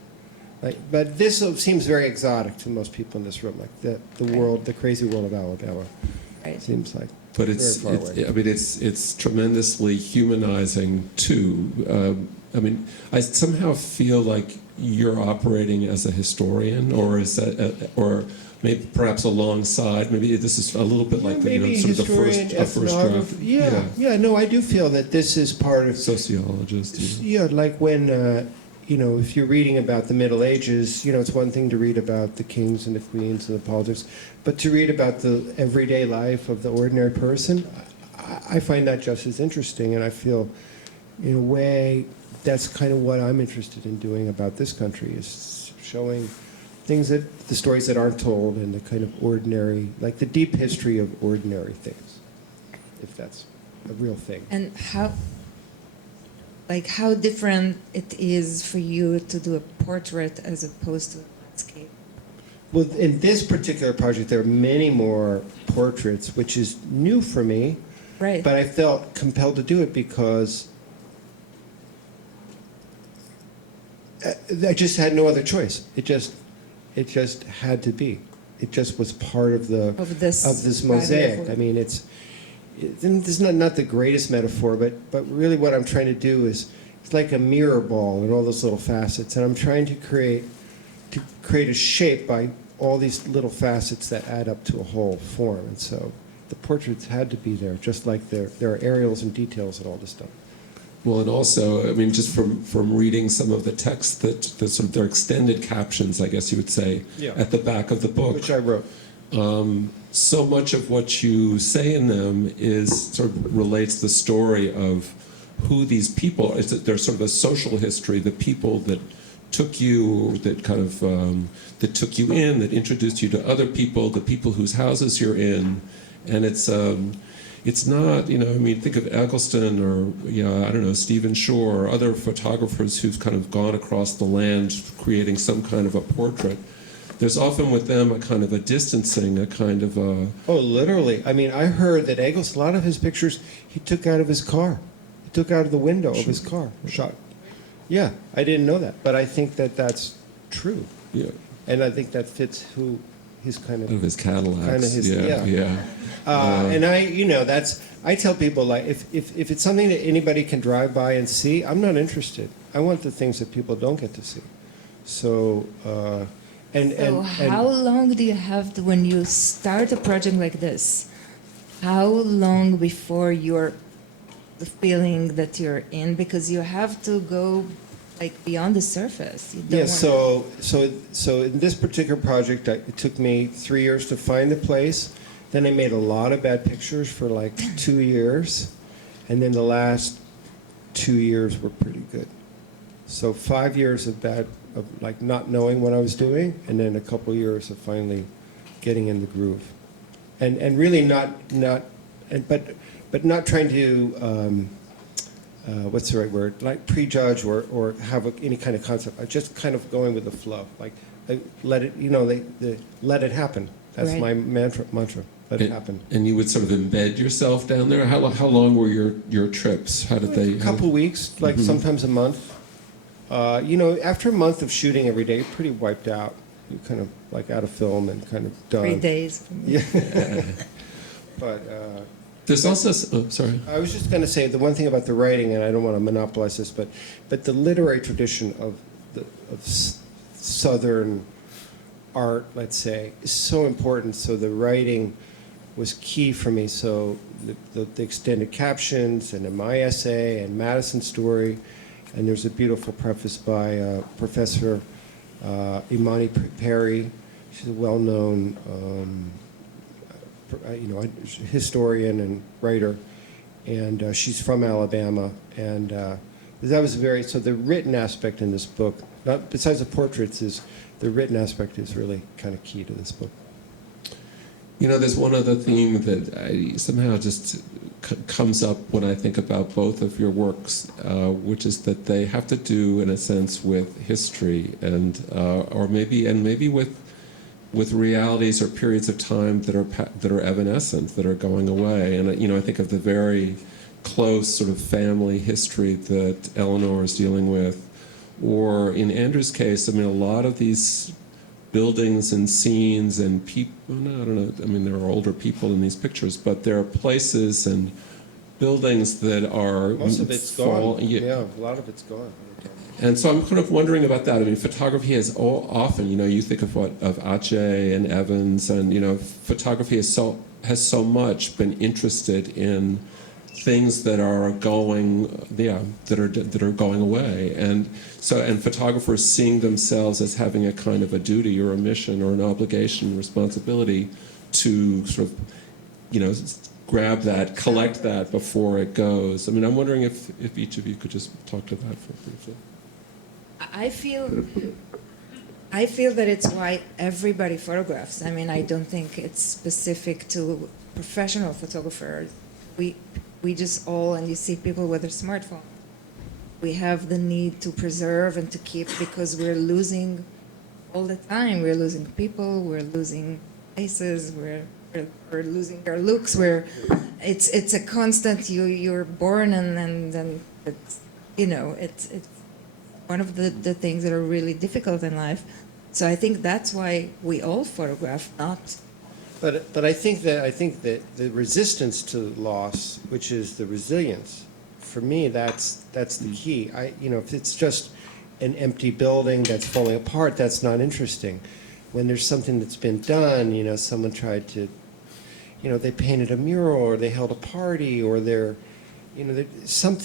Like, but this seems very exotic to most people in this room, like the world, the crazy world of Alabama. Right. Seems like But very far away. I mean, it's tremendously humanizing too. I mean, I somehow feel like you're operating as a historian, or is that, or maybe perhaps alongside. Maybe this is a little bit like the, Maybe sort of the historian, first draft. yeah. No, I do feel that this is part of. Sociologist. Yeah. Yeah, like when, if you're reading about the Middle Ages, it's one thing to read about the kings and the queens and the politics, but to read about the everyday life of the ordinary person, I find that just as interesting, and I feel, in a way, that's kind of what I'm interested in doing about this country, is showing things the stories that aren't told, and the kind of ordinary, like the deep history of ordinary things, if that's a real thing. And how different it is for you to do a portrait as opposed to a landscape? Well, in this particular project, there are many more portraits, which is new for me, Right. but I felt compelled to do it because I just had no other choice. It just had to be. It just was part of this mosaic. rather- I mean, this is not the greatest metaphor, but really what I'm trying to do is, it's like a mirror ball and all those little facets, and I'm trying to create a shape by all these little facets that add up to a whole form. And so the portraits had to be there, just like there are aerials and details and all this stuff. Well, and also, I mean, just from reading some of the text that sort of their extended captions, I guess you would say, Yeah. at the back of the book. Which I wrote. So much of what you say in them is sort of relates the story of who these people are. There's sort of a social history, the people that took you, that kind of that took you in, that introduced you to other people, the people whose houses you're in, and it's not, I mean, think of Eggleston or, I don't know, Stephen Shore or other photographers who've kind of gone across the land creating some kind of a portrait. There's often with them a kind of a distancing, a kind of a... Oh, literally. I mean, I heard that Eggleston, a lot of his pictures, he took out of his car. He took out of the window of his car. Shot. Yeah, I didn't know that, but I think that that's true. Yeah. And I think that fits who his kind of... Of his catalogs. Kind of his, yeah. And I tell people, like, if it's something that anybody can drive by and see, I'm not interested. I want the things that people don't get to see. So, So how long do you have to, when you start a project like this, how long before you're the feeling that you're in? Because you have to go like beyond the surface. You don't So in this particular project, it took me 3 years to find the place. Then I made a lot of bad pictures for like 2 years. And then the last 2 years were pretty good. So 5 years of like not knowing what I was doing, and then a couple years of finally getting in the groove. And really but not trying to, what's the right word, like prejudge or have any kind of concept. I'm just kind of going with the flow. Like, let it happen. That's Right. my mantra. Let it happen. And you would sort of embed yourself down there? How long were your trips? How did they... A couple weeks, like sometimes a month. After a month of shooting every day, you're pretty wiped out. You're kind of like out of film and kind of done. 3 days. Yeah. But There's also... Oh, sorry. I was just going to say the one thing about the writing, and I don't want to monopolize this, but the literary tradition of Southern art, let's say, is so important. So the writing was key for me. So the extended captions and my essay and Madison's story, and there's a beautiful preface by Professor Imani Perry. She's a well-known historian and writer, and she's from Alabama. And that was so the written aspect in this book, not besides the portraits, is the written aspect is really kind of key to this book. There's one other theme that I somehow just comes up when I think about both of your works, which is that they have to do, in a sense, with history and or maybe with realities or periods of time that are evanescent, that are going away. And I think of the very close sort of family history that Elinor is dealing with, or in Andrew's case, I mean, a lot of these buildings and scenes and people, I don't know, I mean, there are older people in these pictures, but there are places and buildings that are... Most of it's gone. Yeah, a lot of it's gone. And so I'm kind of wondering about that. I mean, photography has often, you think of Aceh and Evans, and, photography has so much been interested in things that are going away, and photographers seeing themselves as having a kind of a duty or a mission or an obligation, responsibility to sort of, grab that, collect that before it goes. I mean, I'm wondering if each of you could just talk to that for briefly. I feel that it's why everybody photographs. I mean, I don't think it's specific to professional photographers. We just all, and you see people with their smartphone, we have the need to preserve and to keep, because we're losing all the time. We're losing people, we're losing places, we're losing our looks. It's a constant, you're born and then it's, it's one of the things that are really difficult in life. So I think that's why we all photograph, not... But I think that the resistance to loss, which is the resilience, for me, that's the key. If it's just an empty building that's falling apart, that's not interesting. When there's something that's been done, someone tried to, they painted a mural, or they held a party, or there's some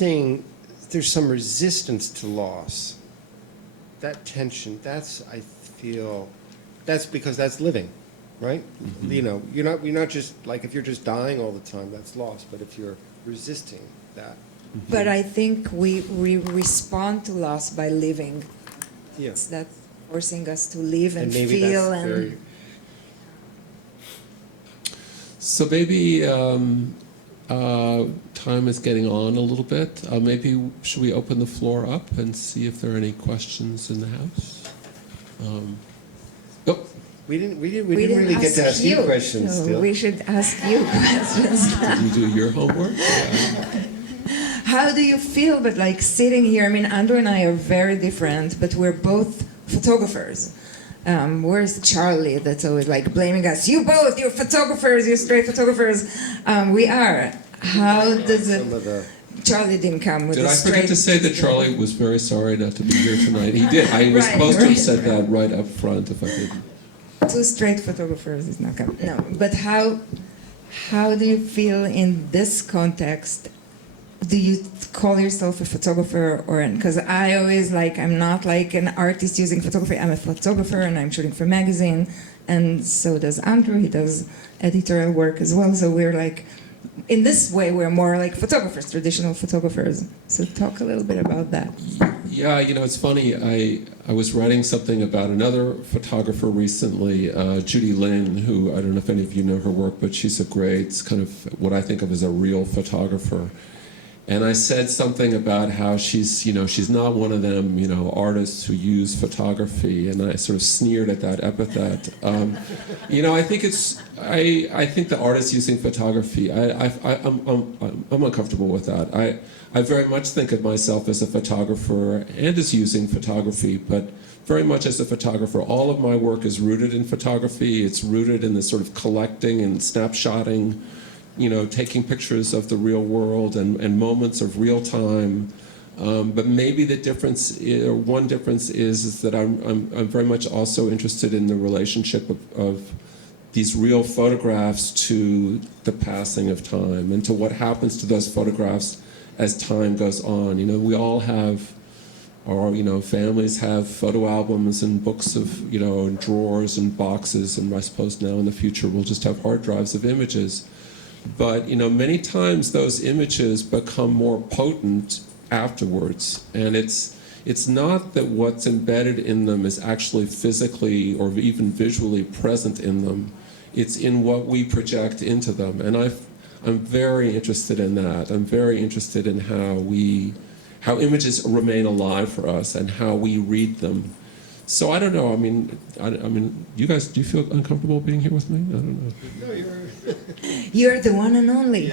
resistance to loss. That tension, that's because that's living. Right? Mm-hmm. You're not just, like, if you're just dying all the time, that's lost. But if you're resisting that. Mm-hmm. But I think we respond to loss by living. Yes. That's forcing us to live and maybe feel. That's very... So maybe time is getting on a little bit. Maybe should we open the floor up and see if there are any questions in the house? We didn't really get to ask you questions. So still. We should ask you questions. Did you do your homework? Yeah. How do you feel, but like sitting here? I mean, Andrew and I are very different, but we're both photographers. Where's Charlie that's always like blaming us? You're photographers, you're straight photographers. We are. How does it... Charlie didn't come with Did a I straight... forget to say that Charlie was very sorry not to be here tonight? He did. I was supposed to have said that right up front if I didn't. Two straight photographers is not coming. No, but how do you feel in this context? Do you call yourself a photographer or because I always I'm not like an artist using photography. I'm a photographer and I'm shooting for magazine, and so does Andrew. He does editorial work as well. So we're in this way, we're more like photographers, traditional photographers. So talk a little bit about that. Yeah, it's funny. I was writing something about another photographer recently, Judy Lin, who I don't know if any of you know her work, but she's a great kind of what I think of as a real photographer. And I said something about how she's not one of them, artists who use photography, and I sort of sneered at that epithet. I think the artist using photography, I'm uncomfortable with that. I very much think of myself as a photographer and as using photography, but very much as a photographer. All of my work is rooted in photography. It's rooted in this sort of collecting and snapshotting, taking pictures of the real world and moments of real time. But maybe the difference, or one difference is that I'm very much also interested in the relationship of these real photographs to the passing of time and to what happens to those photographs as time goes on. We all have, or families have photo albums and books of, and drawers and boxes, and I suppose now in the future we'll just have hard drives of images. But many times those images become more potent afterwards, and it's not that what's embedded in them is actually physically or even visually present in them. It's in what we project into them. And I'm very interested in that. I'm very interested in how images remain alive for us and how we read them. So I don't know. I mean, you guys, do you feel uncomfortable being here with me? I don't know. No, You're the one and only.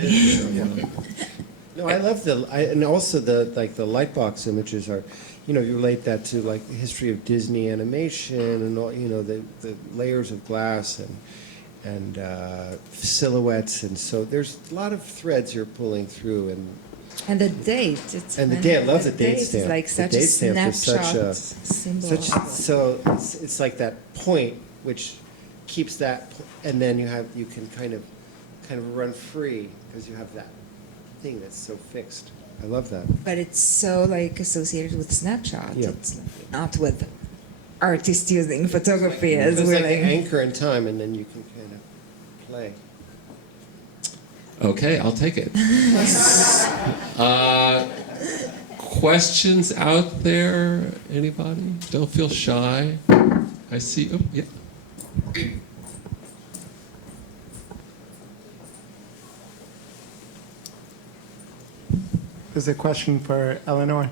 No, I love and also the lightbox images are, you relate that to like the history of Disney animation and all, the layers of glass and silhouettes, and so there's a lot of threads you're pulling through, and the date. I love the date stamp. It's like The such date a stamp is snapshot symbol. so it's like that point which keeps that, and then you can kind of run free because you have that thing that's so fixed. I love that. But it's so like associated with snapshot. Yeah. It's like not with artists using photography as It's we're like an anchor in time, and then you can kind of play. Okay, I'll take it. Questions out there? Anybody? Don't feel shy. I see. Oh, yeah. There's a question for Elinor.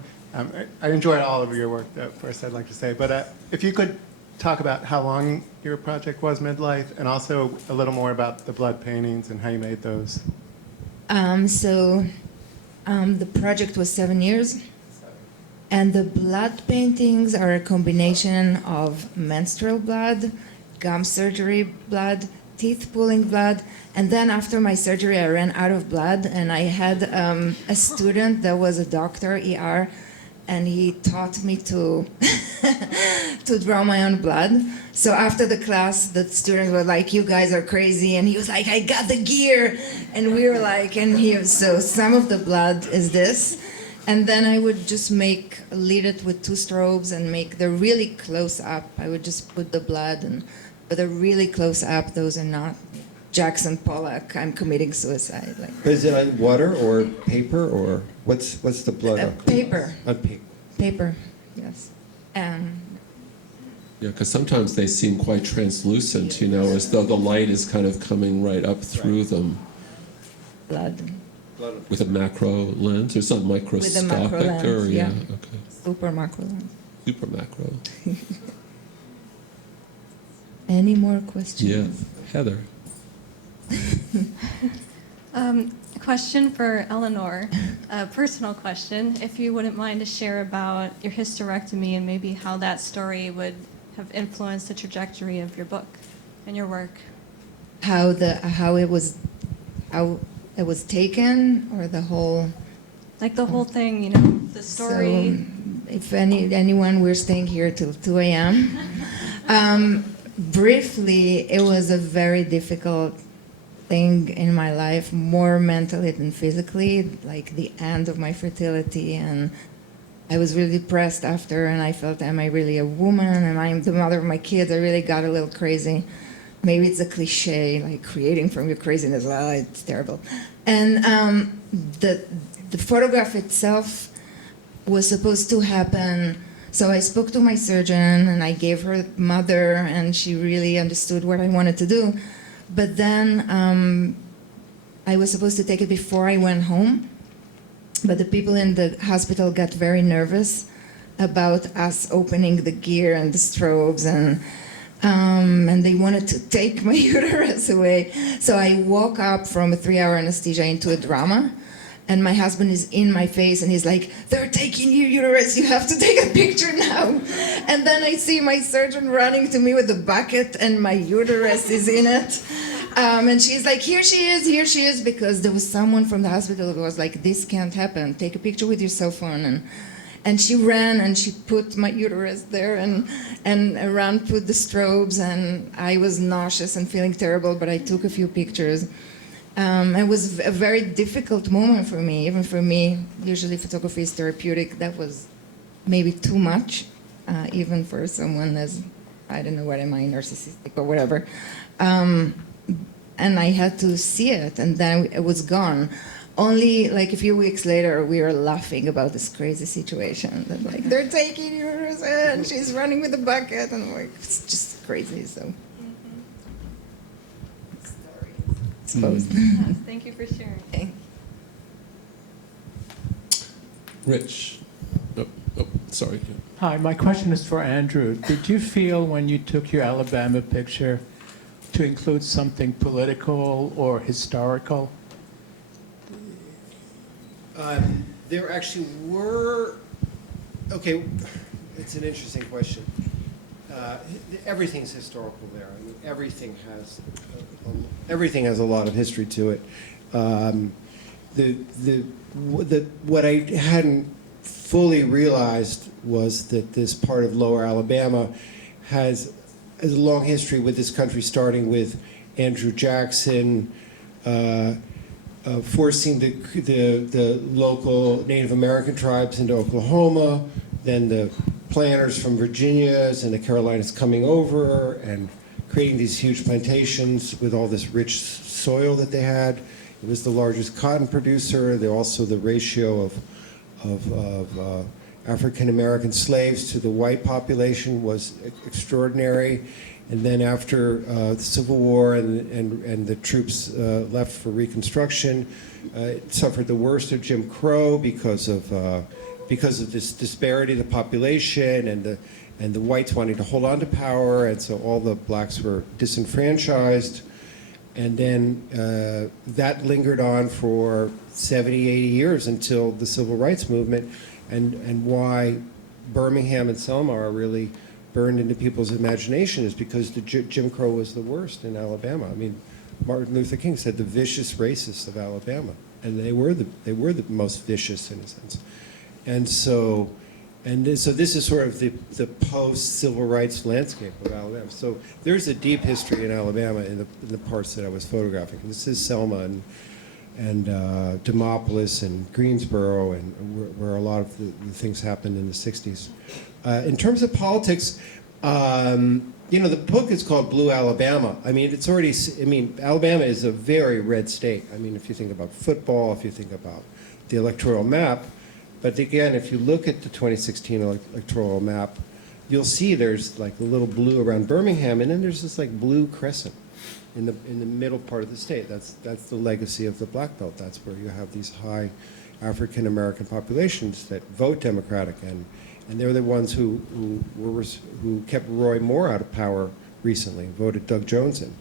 I enjoyed all of your work, first I'd like to say, but if you could talk about how long your project was, Midlife, and also a little more about the blood paintings and how you made those. The project was 7 years, and the blood paintings are a combination of menstrual blood, gum surgery blood, teeth pulling blood, and then after my surgery I ran out of blood, and I had a student that was a doctor, ER, and he taught me to to draw my own blood. So after the class, the students were like, "You guys are crazy," and he was like, "I got the gear," and we were like, so some of the blood is this, and then I would just lead it with 2 strobes and make the really close up. I would just put the blood, and but the really close up, those are not Jackson Pollock. I'm committing suicide. Like. But is it on water or paper, or what's the blood on? Paper. On paper. Paper, yes. Yeah, because sometimes they seem quite translucent, as though the light is kind of coming right up through them. Blood. With a macro lens, or is it microscopic? With a macro lens, or, yeah. Okay. Super macro lens. Super macro. Any more questions? Yeah, Heather. A question for Elinor, a personal question, if you wouldn't mind to share about your hysterectomy and maybe how that story would have influenced the trajectory of your book and your work. How it was taken, or the whole. Like the whole thing, the story. So, if anyone, we're staying here till 2 a.m. Briefly, it was a very difficult thing in my life, more mentally than physically, like the end of my fertility, and I was really depressed after, and I felt, am I really a woman? Am I the mother of my kids? I really got a little crazy. Maybe it's a cliche, like creating from your craziness. Well, it's terrible. And the photograph itself was supposed to happen. So I spoke to my surgeon, and I gave her mother, and she really understood what I wanted to do. But then I was supposed to take it before I went home. But the people in the hospital got very nervous about us opening the gear and the strobes, and they wanted to take my uterus away. So I woke up from a 3-hour anesthesia into a drama. And my husband is in my face, and he's like, "They're taking your uterus, you have to take a picture now." And then I see my surgeon running to me with a bucket, and my uterus is in it. And she's like, here she is, because there was someone from the hospital who was like, "This can't happen, take a picture with your cell phone." And she ran, and she put my uterus there, and around put the strobes, and I was nauseous and feeling terrible, but I took a few pictures. It was a very difficult moment for me, even for me. Usually photography is therapeutic. That was maybe too much, even for someone as, I don't know what am I, narcissistic or whatever. And I had to see it, and then it was gone. Only like a few weeks later, we were laughing about this crazy situation. That like, they're taking yours, and she's running with a bucket, and like, it's just crazy, so. It's closed. Yes, thank you for sharing. Okay. Rich. Sorry. Yeah. Hi, my question is for Andrew. Did you feel when you took your Alabama picture to include something political or historical? There actually were, okay, it's an interesting question. Everything's historical there. I mean, everything has a lot of history to it. What I hadn't fully realized was that this part of Lower Alabama has a long history with this country, starting with Andrew Jackson, forcing the local Native American tribes into Oklahoma, then the planters from Virginia and the Carolinas coming over and creating these huge plantations with all this rich soil that they had. It was the largest cotton producer. Also the ratio of African American slaves to the white population was extraordinary. And then after the Civil War and the troops left for Reconstruction, it suffered the worst of Jim Crow because of this disparity of the population and the whites wanting to hold on to power, and so all the blacks were disenfranchised. And then that lingered on for 70, 80 years until the Civil Rights Movement, and why Birmingham and Selma are really burned into people's imagination is because Jim Crow was the worst in Alabama. I mean, Martin Luther King said the vicious racists of Alabama, and they were the most vicious in a sense. And so this is sort of the post-civil rights landscape of Alabama. So there's a deep history in Alabama in the parts that I was photographing. This is Selma and Demopolis and Greensboro, and where a lot of the things happened in the 60s. In terms of politics, the book is called Blue Alabama. I mean, Alabama is a very red state. I mean, if you think about football, if you think about the electoral map, but again, if you look at the 2016 electoral map, you'll see there's like a little blue around Birmingham, and then there's this like blue crescent in the middle part of the state. That's the legacy of the Black Belt. That's where you have these high African American populations that vote Democratic, and they're the ones who kept Roy Moore out of power recently, voted Doug Jones in.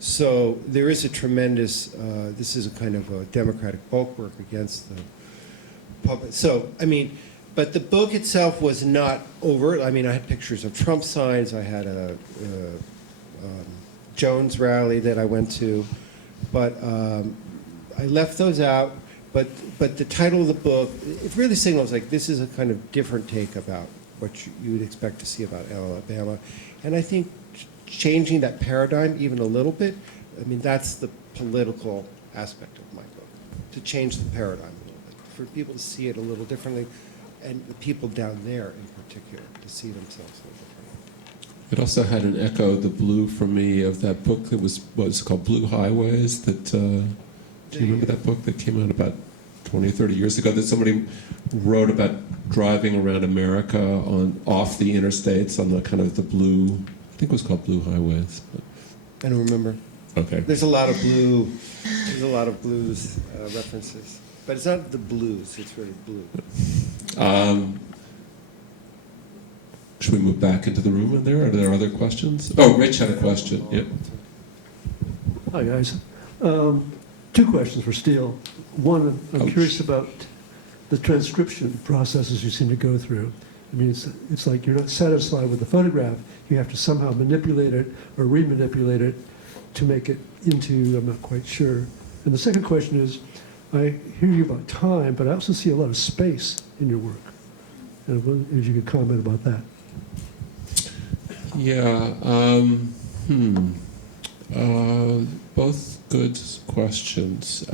So there is a tremendous. This is a kind of a Democratic bulwark against the public. So I mean, but the book itself was not overt. I mean, I had pictures of Trump signs. I had a Jones rally that I went to, but I left those out. But the title of the book, it really signals like this is a kind of different take about what you would expect to see about Alabama. And I think changing that paradigm even a little bit, I mean, that's the political aspect of my book, to change the paradigm a little bit, for people to see it a little differently, and the people down there in particular to see themselves a little differently. It also had an echo, the blue for me, of that book that was called Blue Highways. That do you remember that book that came out about 20 or 30 years ago, that somebody wrote about driving around America off the interstates on the kind of the blue, I think it was called Blue Highways. But. I don't remember. Okay. There's a lot of blue. There's a lot of blues references, but it's not the blues. It's really blue. Should we move back into the room in there? Are there other questions? Oh, Rich had a question. Yep. Hi, guys. Two questions for Steel. One, I'm curious about the transcription processes you seem to go through. I mean, it's like you're not satisfied with the photograph. You have to somehow manipulate it or remanipulate it to make it into, I'm not quite sure. And the second question is, I hear you about time, but I also see a lot of space in your work. And I wonder if you could comment about that. Yeah. Both good questions.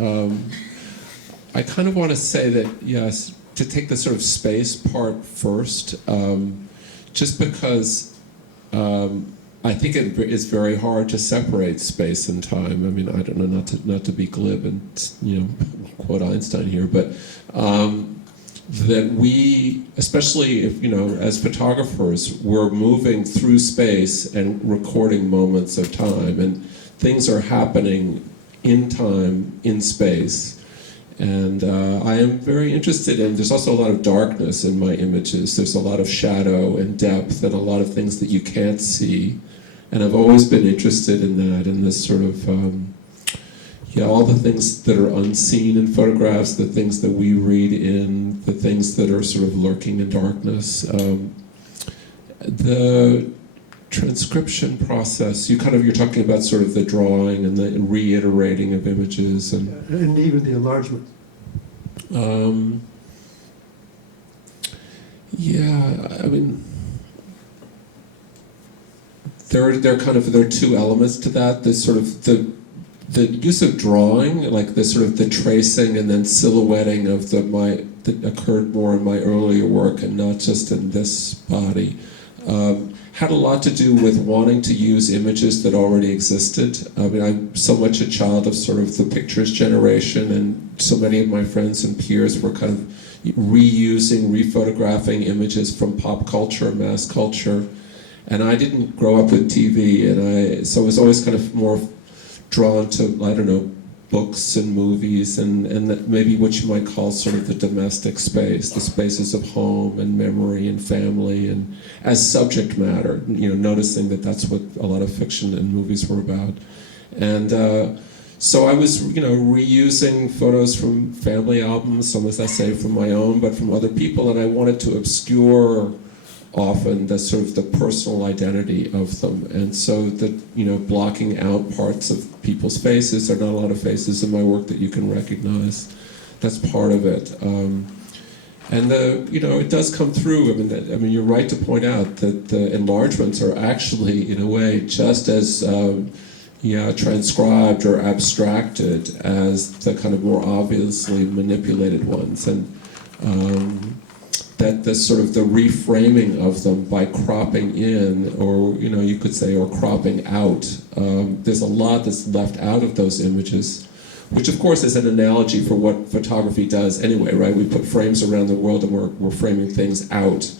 I kind of want to say that, yes, to take the sort of space part first, just because I think it is very hard to separate space and time. I mean, I don't know, not to be glib and quote Einstein here, but that we, especially if as photographers, we're moving through space and recording moments of time, and things are happening in time, in space. And I am very interested in, there's also a lot of darkness in my images. There's a lot of shadow and depth and a lot of things that you can't see. And I've always been interested in that, in this sort of, all the things that are unseen in photographs, the things that we read in, the things that are sort of lurking in darkness. The transcription process, you're talking about sort of the drawing and the reiterating of images and even the enlargement. I mean, there are two elements to that. There's sort of the use of drawing, like the sort of the tracing and then silhouetting of that occurred more in my earlier work and not just in this body. Had a lot to do with wanting to use images that already existed. I mean, I'm so much a child of sort of the pictures generation, and so many of my friends and peers were kind of reusing, rephotographing images from pop culture, mass culture. And I didn't grow up with TV, so I was always kind of more drawn to, I don't know, books and movies and that maybe what you might call sort of the domestic space, the spaces of home and memory and family, and as subject matter, noticing that that's what a lot of fiction and movies were about. And so I was, reusing photos from family albums, some as I say from my own, but from other people, and I wanted to obscure often the sort of the personal identity of them, and so that blocking out parts of people's faces. There are not a lot of faces in my work that you can recognize. That's part of it, and it does come through. I mean, you're right to point out that the enlargements are actually, in a way, just as transcribed or abstracted as the kind of more obviously manipulated ones, and that the sort of the reframing of them by cropping in, or you could say, or cropping out. There's a lot that's left out of those images, which of course is an analogy for what photography does anyway, right? We put frames around the world and we're framing things out.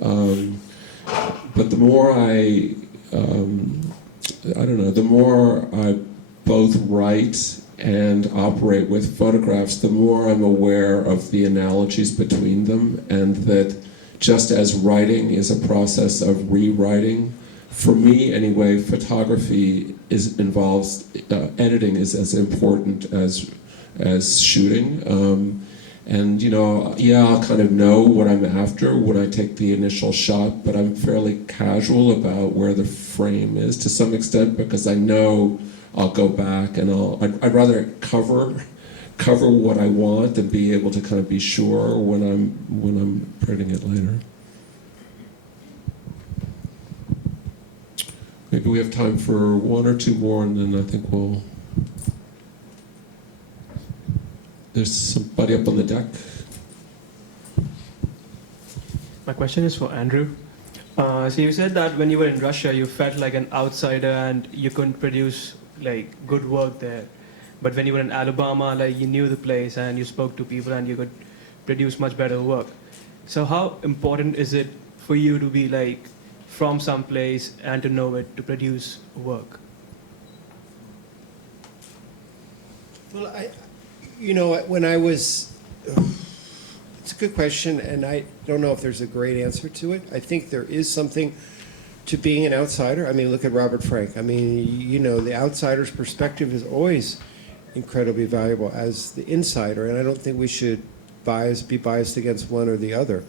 But the more the more I both write and operate with photographs, the more I'm aware of the analogies between them, and that just as writing is a process of rewriting, for me anyway, photography involves editing is as important as shooting. I'll kind of know what I'm after when I take the initial shot, but I'm fairly casual about where the frame is to some extent, because I know I'll go back and I'd rather cover what I want and be able to kind of be sure when I'm printing it later. Maybe we have time for one or two more, and then I think there's somebody up on the deck. My question is for Andrew. So you said that when you were in Russia, you felt like an outsider and you couldn't produce good work there. But when you were in Alabama, you knew the place and you spoke to people and you could produce much better work. So how important is it for you to be from some place and to know it to produce work? Well, when I was, it's a good question, and I don't know if there's a great answer to it. I think there is something to being an outsider. I mean, look at Robert Frank. I mean, the outsider's perspective is always incredibly valuable as the insider, and I don't think we should be biased against one or the other.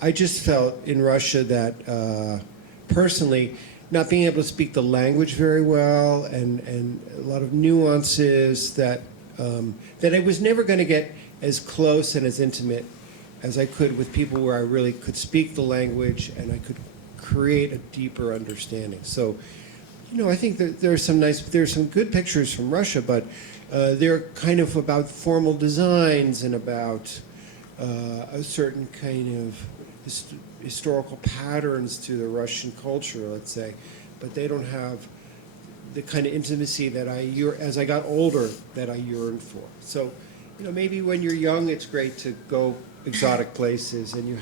I just felt in Russia that, personally, not being able to speak the language very well, and a lot of nuances that I was never going to get as close and as intimate as I could with people where I really could speak the language and I could create a deeper understanding. So, I think that there's some good pictures from Russia, but they're kind of about formal designs and about a certain kind of historical patterns to the Russian culture, let's say, but they don't have the kind of intimacy that as I got older, that I yearned for. So, maybe when you're young, it's great to go exotic places and you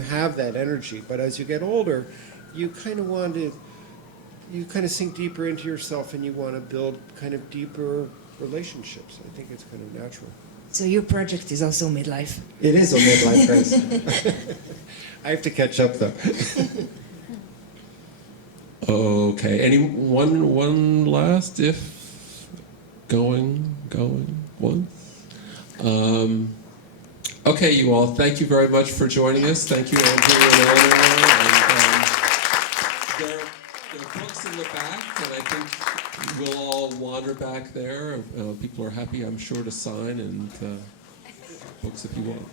have that energy. But as you get older, you kind of want to you kind of sink deeper into yourself and you want to build kind of deeper relationships. I think it's kind of natural. So your project is also midlife. It is a midlife crisis. I have to catch up though. Okay, any one last, if going once? Okay, you all, thank you very much for joining us. Thank you, Andrew and Elinor. And, there are books in the back, and I think we'll all wander back there. People are happy, I'm sure, to sign, and books if you want.